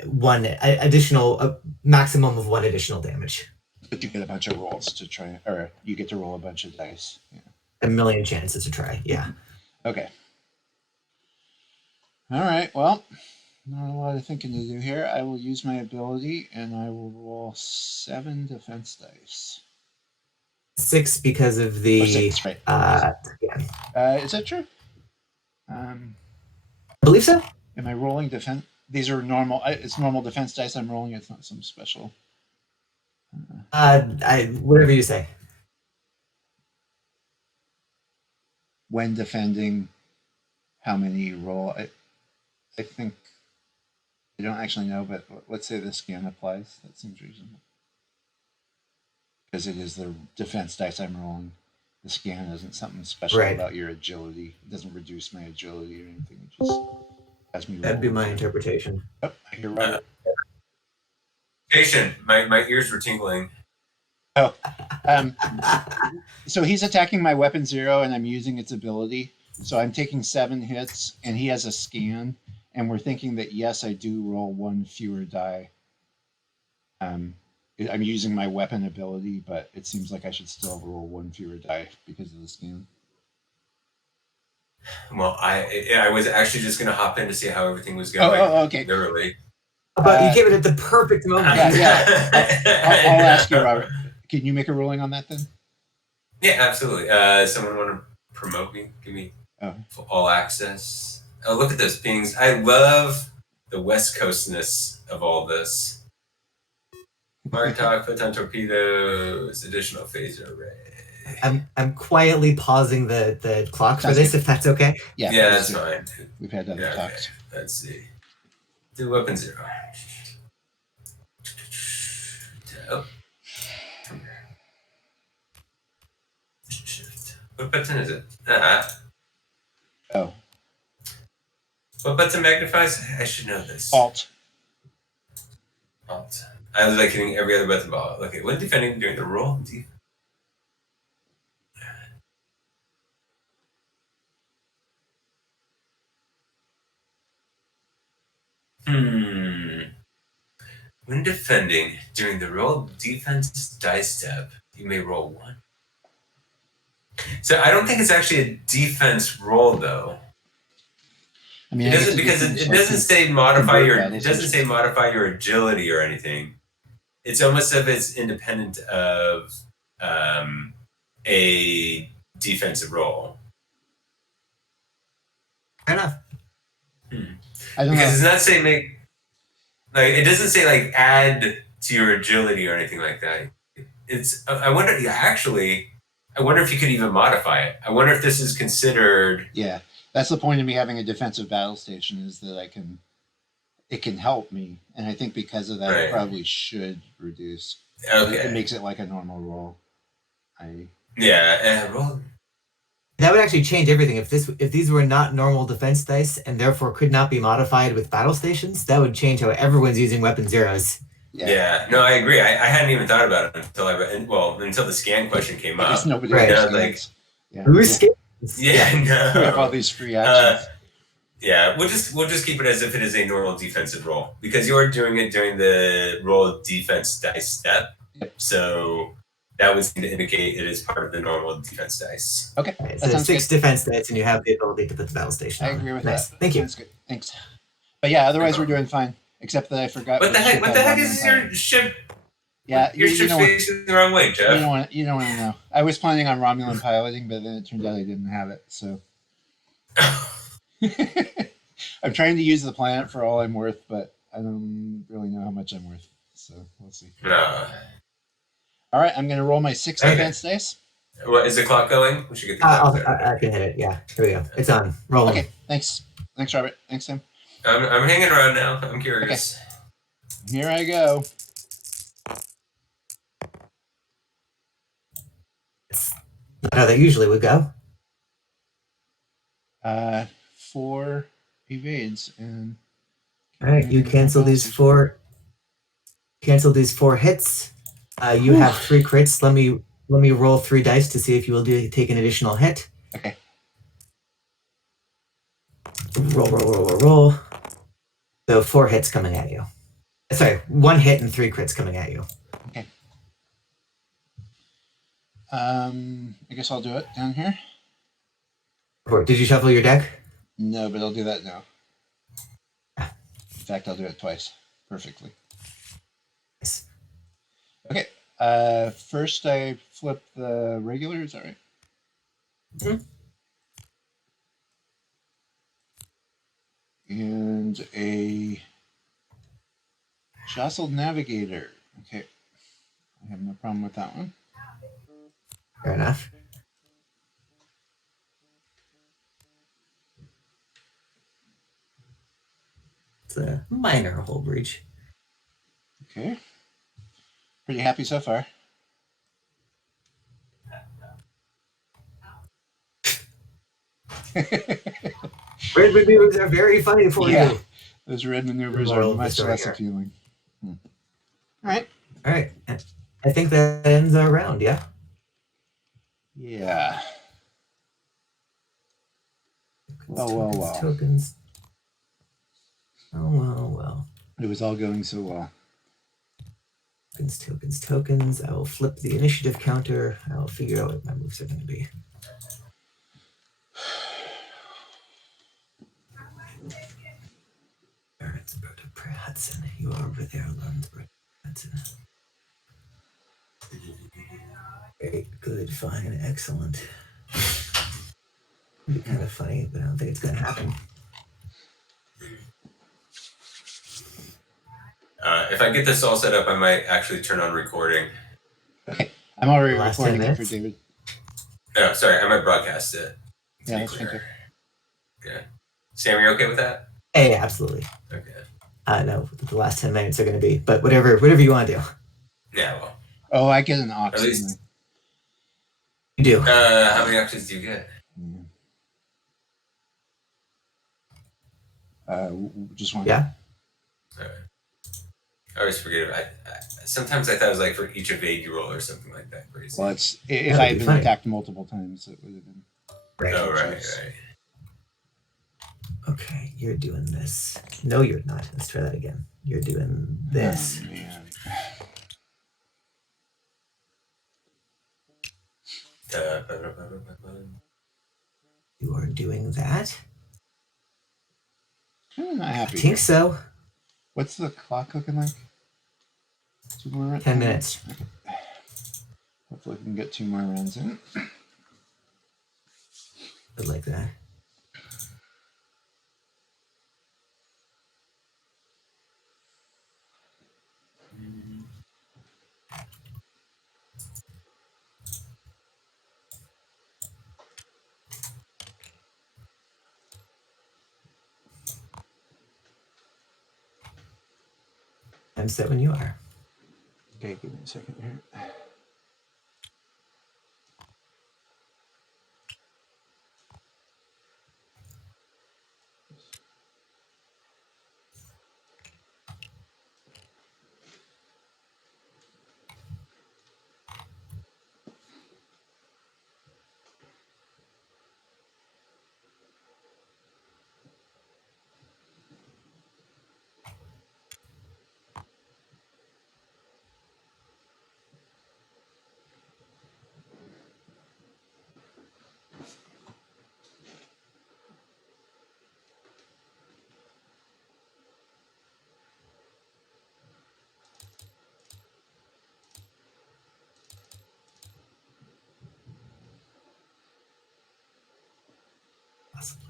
one additional maximum of 1 additional damage. But you get a bunch of rolls to try, or you get to roll a bunch of dice. Yeah. A million chances to try. Yeah. Okay. All right. Well, not a lot of thinking to do here. I will use my ability, and I will roll 7 defense dice. 6 because of the. 6, right? Yeah. Is that true? I believe so. Am I rolling defense? These are normal. It's normal defense dice I'm rolling. It's not some special. Whatever you say. When defending, how many roll? I think I don't actually know, but let's say the scan applies. That seems reasonable because it is the defense dice I'm rolling. The scan isn't something special about your agility. It doesn't reduce my agility or anything. It just has me roll. That'd be my interpretation. Oh, I hear Robert. Patient, my ears were tingling. Oh, so he's attacking my weapon 0, and I'm using its ability. So I'm taking 7 hits, and he has a scan, and we're thinking that yes, I do roll 1 fewer die. I'm using my weapon ability, but it seems like I should still roll 1 fewer die because of the scan. Well, I was actually just gonna hop in to see how everything was going. Oh, okay. Literally. But you gave it at the perfect moment. Yeah. I'll ask you, Robert. Can you make a ruling on that then? Yeah, absolutely. Someone want to promote me? Give me all access. Oh, look at those pings. I love the West Coastness of all this. Martok, photon torpedoes, additional phaser array. I'm quietly pausing the clock for this, if that's okay. Yeah, that's fine. We've had other talks. Okay. Let's see. Do weapon 0. Oh. Shift. What button is it? Oh. What button magnifies? I should know this. Alt. I was like hitting every other button ball. Okay, when defending during the roll? When defending during the roll defense dice step, you may roll 1. So I don't think it's actually a defense roll though. I mean, it doesn't because it doesn't say modify your agility or anything. It's almost as if it's independent of a defensive roll. Fair enough. I don't know. It's not saying it doesn't say add to your agility or anything like that. It's I wonder if you could even modify it. I wonder if this is considered. Yeah, that's the point of me having a defensive battle station is that it can help me, and I think because of that, it probably should reduce. Okay. It makes it like a normal roll. Roll. That would actually change everything. If these were not normal defense dice and therefore could not be modified with battle stations, that would change how everyone's using weapon 0s. Yeah, no, I agree. I hadn't even thought about it until the scan question came up. I guess nobody understands. Who's scared? Yeah, no. We have all these free actions. We'll just keep it as if it is a normal defensive roll because you're doing it during the roll defense dice step. Yep. So that would seem to indicate it is part of the normal defense dice. Okay, Right, that so sounds 6 good. defense dice, and you have the ability to put the battle station I on. agree with Nice. that. Thank you. Sounds good. Thanks. But yeah, otherwise we're doing fine. Except that I forgot. What the heck? ship What had the heck Romulan is your piloting. ship? Yeah, Your you ship's don't want. facing the wrong way, You Jeff. don't want. You don't want to know. I was planning on Romulan piloting, but then it turned out I didn't have it. So I'm trying to use the planet for all I'm worth, but I don't really know how much I'm worth. So we'll see. No. All right, I'm going to roll my 6 Okay. defense dice. What is the clock going? We should get the clock going. I can hit it. Yeah, here we go. It's on. Rolling. Okay, thanks. Thanks, Robert. Thanks, Tim. I'm hanging around now. I'm curious. Here I go. Not how they usually would go. 4 evades and. All right, you cancel these 4. Cancel these 4 hits. You have 3 crits. Let me roll 3 dice to see if you will take an additional hit. Okay. Roll. So 4 hits coming at you. Sorry, 1 hit and 3 crits coming at you. Okay. I guess I'll do it down here. Did you shuffle your deck? No, but I'll do that now. In fact, I'll do it twice. Perfectly. Yes. Okay. First I flip the regular, is that right? Mhm. And a jostled navigator. Okay. I have no problem with that one. Fair enough. It's a minor hull breach. Okay. Pretty happy so far. Red maneuvers are very funny for Yeah. you. Those red maneuvers Moral are of the much story less here. appealing. All right. All right. I think that ends our round, yeah? Yeah. Well. Tokens. Well. It was all going so well. Tokens. I will flip the initiative counter. I will figure out what my moves are going to be. Hudson, you are over there, Lundberg. Hudson. Great, good, fine, excellent. It'd be kind of funny, but I don't think it's going to happen. If I get this all set up, I might actually turn on recording. Okay. I'm already The last 10 recording it for minutes? David. Oh, sorry. I might broadcast it. Yeah, that's fine too. Okay. Sam, you okay with that? Hey, absolutely. Okay. No, the last 10 minutes are going to be, but whatever you want to do. Yeah, well. Oh, I get an aux. At least- You do. How many options do you get? Just one. Yeah. Alright. I always forget. Sometimes I thought it was like for each evade you roll or something like that. Crazy. Well, it's if That'd I had be been funny. attacked multiple times, it would have been. Right. Oh, right. Okay, you're doing this. No, you're not. Let's try that again. You're doing this. Oh, man. You are doing that. I'm not I happy. think so. What's the clock looking like? 2 more 10 minutes. Okay. Hopefully we can get 2 more rounds in. I like that. I'm set when you are. Okay, give me a second here. Possibly.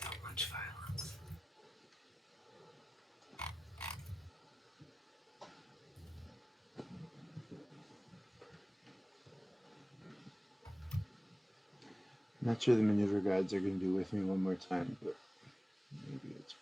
So much violence. I'm not sure the maneuver guides are going to do with me one more time, but maybe it's.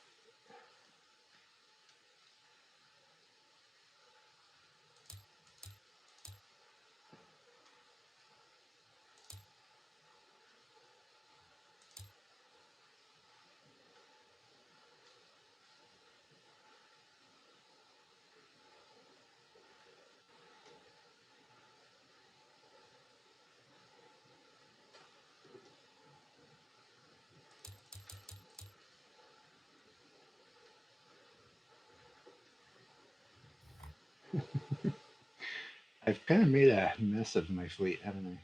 I've kind of made a mess of my fleet, haven't I?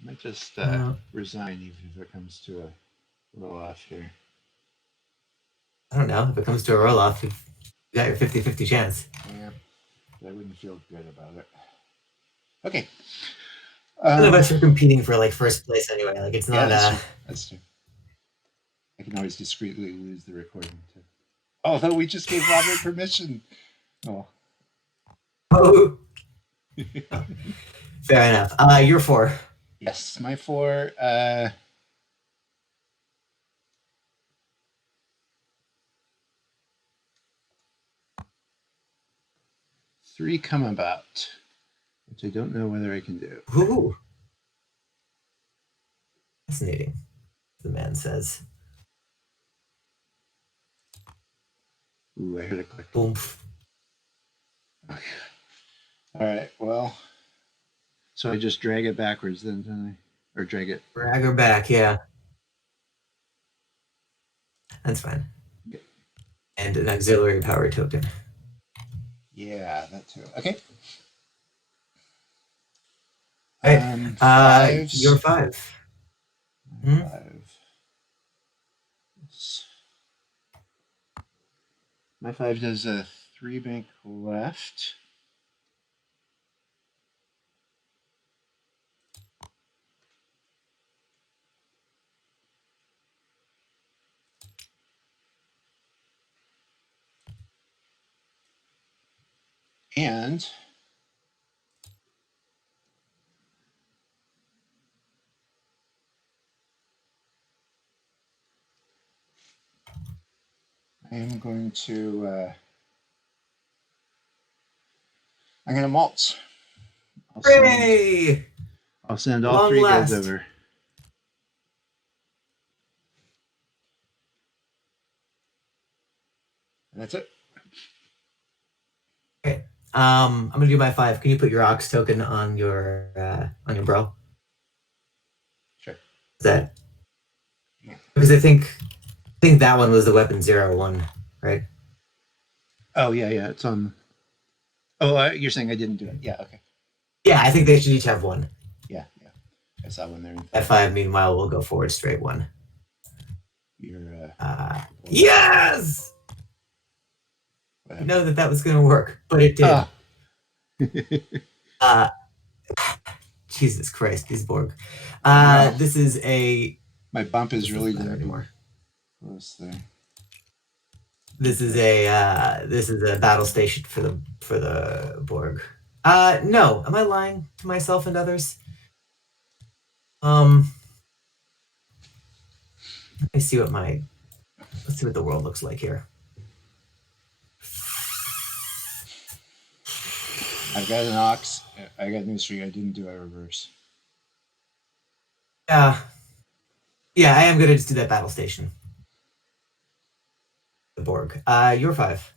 I might just resign even if it comes to a roll off here. I don't know. If it comes to a roll off, you got your 50-50 chance. Yeah, I wouldn't feel good about it. Okay. None of us are competing for like first place anyway. Like it's not. Yeah, that's true. I can always discreetly lose the recording too. Although we just gave Robert permission. Oh. Oh. Fair enough. You're 4. Yes, my 4. 3 come about, which I don't know whether I can do. Ooh. Fascinating, the man says. Ooh, I heard a click. Boom. Okay. All right, well, so I just drag it backwards then, don't I? Or drag it. Drag her back, yeah. That's fine. Yeah. And an auxiliary power token. Yeah, that too. Okay. Right. You're 5. 5. My 5 does a 3 bank left. And I am going to I'm going to mulch. Hooray! I'll send all Long 3 last. guys over. And that's it. Okay. I'm gonna do my 5. Can you put your ox token on your bro? Sure. Is that? Yeah. Because I think that one was the weapon 0-1, right? Oh yeah, it's on. Oh, you're saying I didn't do it? Yeah, okay. Yeah, I think they should each have 1. Yeah. I saw one there. At 5, meanwhile, we'll go forward straight 1. You're. Yes. I know that was gonna work, but it did. Jesus Christ, these Borg. This is a. My bump is really not there anymore. Close there. This is a battle station for the Borg. No, am I lying to myself and others? Let me see what let's see what the world looks like here. I've got an ox. I got news for you. I didn't do a reverse. Yeah, I am gonna just do that battle station. The Borg. You're 5.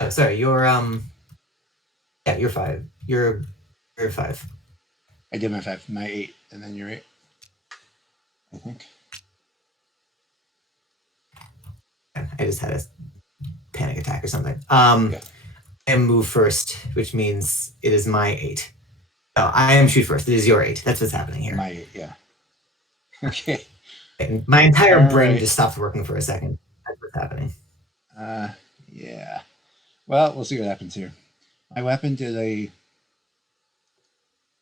Oh, sorry, you're Yeah, you're 5. You're 5. I did my 5, my 8, and then you're 8. I think. I just had a panic attack or something. I am move first, which means it is my 8. No, I am shoot first. It is your 8. That's what's happening here. My 8, yeah. Okay. And my entire All brain right. just stopped working for a second. That's what's happening. Yeah. Well, we'll see what happens here. My weapon did a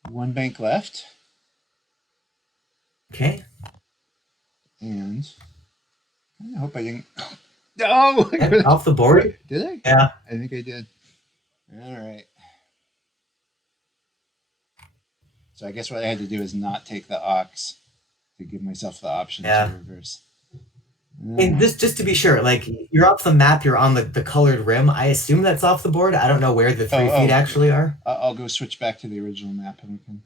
1 bank left, Okay. and I hope I didn't. No! Off the board? Did I? Yeah. I think I did. All right. So I guess what I had to do is not take the ox to give myself the option Yeah. to reverse. And just to be sure, like you're off the map, you're on the colored rim. I assume that's off the board. I don't know where the 3 feet actually are. I'll go switch back to the original map and we can.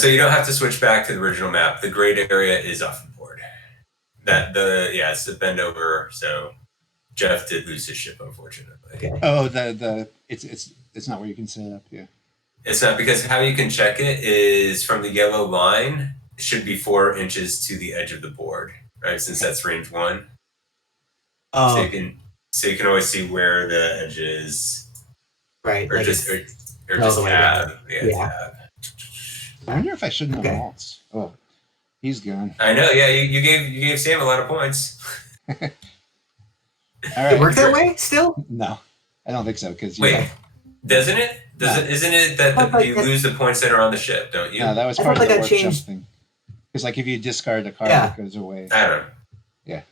So you don't have to switch back to the original map. The grayed area is off the board. It's the bend over. So Jeff did lose his ship, unfortunately. Okay. Oh, it's not where you can set it up. Yeah. It's not, because how you can check it is from the yellow line. It should be 4 inches to the edge of the board, right? Since that's range 1. Oh. So you can always see where the edge is. Right. Or like just the way tab. down. Yeah, tab. I wonder if I shouldn't have malts. Oh, he's gone. I know. Yeah, you gave Sam a lot of points. All It right. work that way still? No, I don't think so. Because Wait, doesn't it? Isn't it that you like lose the points that are on the ship, don't you? No, that was I part of thought the like I workshop changed- thing. Because like if you discard a card, Yeah. it goes away. I don't know.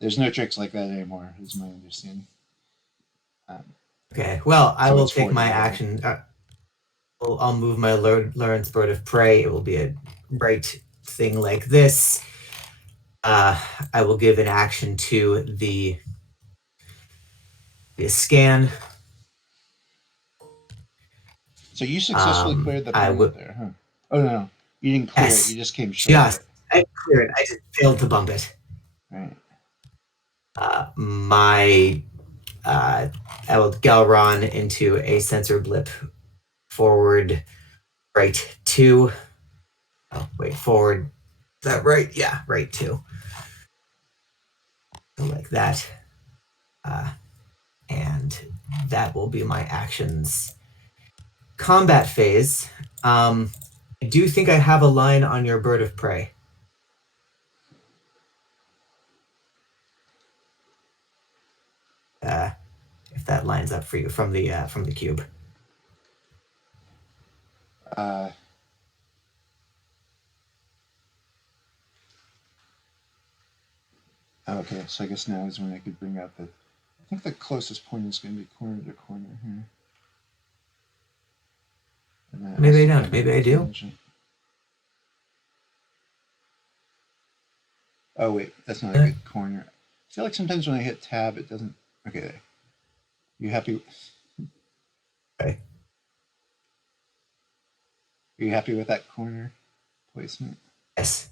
There's no tricks like that anymore, is my understanding. Okay. Well, I So will it's take 40, my right? action. I'll move my Lawrence Bird of Prey. It will be a bright thing like this. I will give an action to the scan. So you successfully cleared the planet there, huh? Oh no, you didn't clear Yes. it. You just came short of it. I cleared it. I just failed to bump it. Right. I will Galron into a sensor blip forward, right 2. Oh, wait, forward. Is that right? Yeah, right 2. So like that. And that will be my actions. Combat phase. I do think I have a line on your Bird of Prey. If that lines up for you from the cube. Okay, so I guess now is when I could bring out the. I think the closest point is going to be corner to corner here. And Maybe I also don't. Maybe I do. tangent. Oh wait, that's not a good corner. I feel like sometimes when I hit tab, it doesn't. Okay, there. You happy? Okay. Are you happy with that corner placement? Yes.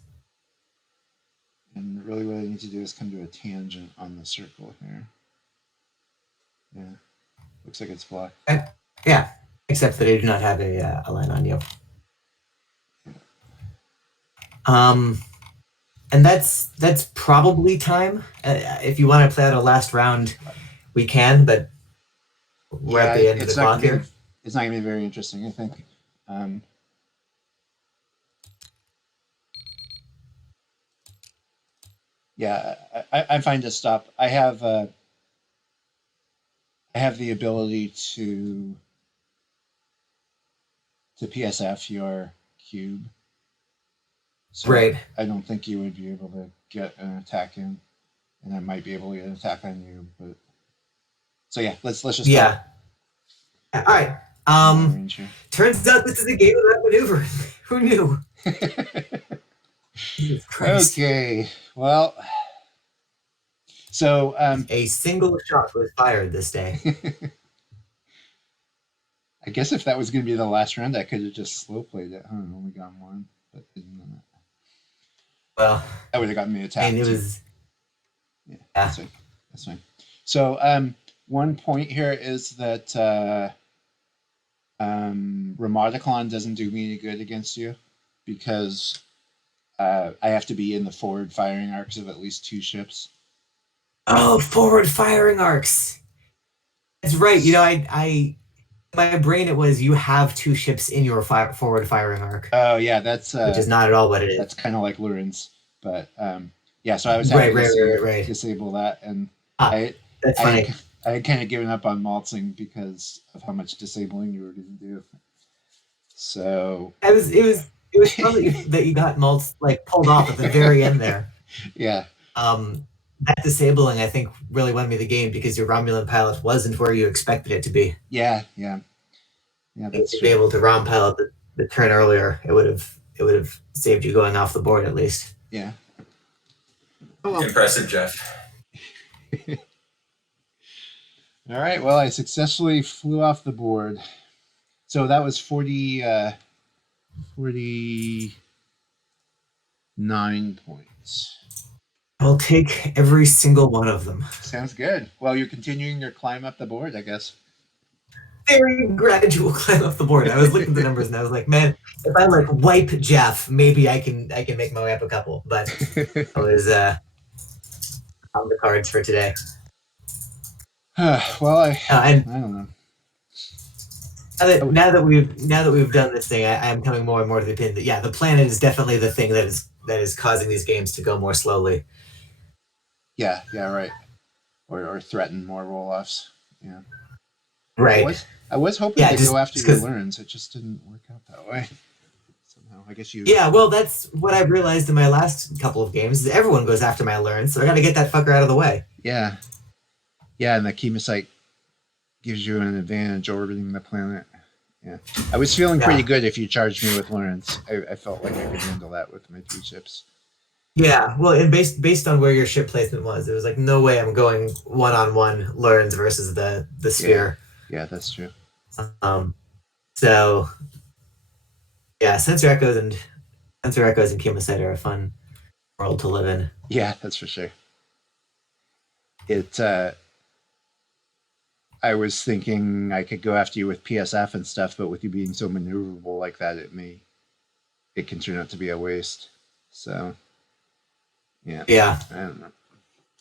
And really what I need to do is come to a tangent on the circle here. Yeah. Looks like it's blocked. Yeah. Except that I do not have a line on you. And that's probably time. If you want to play out a last round, we can, but we're at the end of the clock here. It's not going to be very interesting, I think. Yeah, I'm fine to stop. I have the ability to PSF your cube. So Right. I don't think you would be able to get an attack in, and I might be able to get an attack on you. But so yeah, let's just Yeah. All right. Turns out this is a game without maneuver. Who knew? Jesus Christ. Okay. Well, so A single shot was fired this day. I guess if that was going to be the last round, I could have just slow played it. Only got one, but didn't know that. Well, That would have gotten me attacked. and it too. was Yeah, that's fine. That's fine. So one point here is that Ramadaclon doesn't do me any good against you because I have to be in the forward firing arcs of at least 2 ships. forward firing arcs. That's right. You know, I my brain, it was you have 2 ships in your forward firing arc. Oh yeah, that's which is not at all what it is. That's kind of like Lurin's, but yeah. So I was happy to disable that, and that's funny. I had kind of given up on maltzing because of how much disabling you were going to do. So it was probably that you got maltz like pulled off at the very end there. Yeah. That disabling, I think, really won me the game because your Romulan pilot wasn't where you expected it to be. Yeah. That's to be able to Rom pilot the turn earlier, it would have saved you going off the board at least. Yeah. Oh, well. Impressive, Jeff. All right. Well, I successfully flew off the board. So that was 49 points. I'll take every single one of them. Sounds good. Well, you're continuing your climb up the board, I guess. Very gradual climb up the board. I was looking at the numbers and I was like, man, if I like wipe Jeff, maybe I can make my way up a couple. But I was on the cards for today. Well, I don't know. Now that we've done this thing, I'm coming more and more to the opinion that the planet is definitely the thing that is causing these games to go more slowly. Yeah, right. Or threaten more roll-offs. Yeah. Right. I was hoping to go after your learns. It just didn't work out that way. Somehow, I guess you. Yeah, well, that's what I realized in my last couple of games. Is everyone goes after my learns, so I got to get that fucker out of the way. Yeah, and the Chemosite gives you an advantage orbiting the planet. Yeah, I was feeling pretty good if you charged me with learns. I felt like I could handle that with my 3 ships. Yeah, well, and based on where your ship placement was, it was like no way I'm going 1-on-1 learns versus the sphere. Yeah, that's true. So yeah, sensor echoes and Chemosite are a fun world to live in. Yeah, that's for sure. I was thinking I could go after you with PSF and stuff, but with you being so maneuverable like that, it can turn out to be a waste. So yeah, I don't know.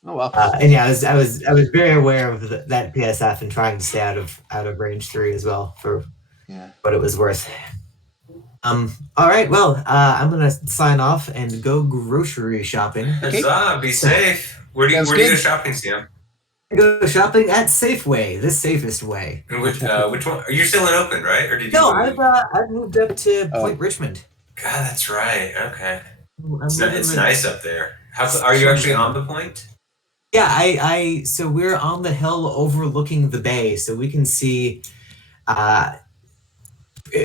Oh well. And yeah, I was very aware of that PSF and trying to stay out of range 3 as well for what it was worth. All right, well, I'm gonna sign off and go grocery shopping. Huzzah! Be safe. Where do you go shopping, Sam? I go shopping at Safeway, the safest way. And which one? You're still in Oakland, right? Or did you? No, I've moved up to Point Richmond. God, that's right. Okay. It's nice up there. Are you actually on the point? Yeah, so we're on the hill overlooking the bay, so we can see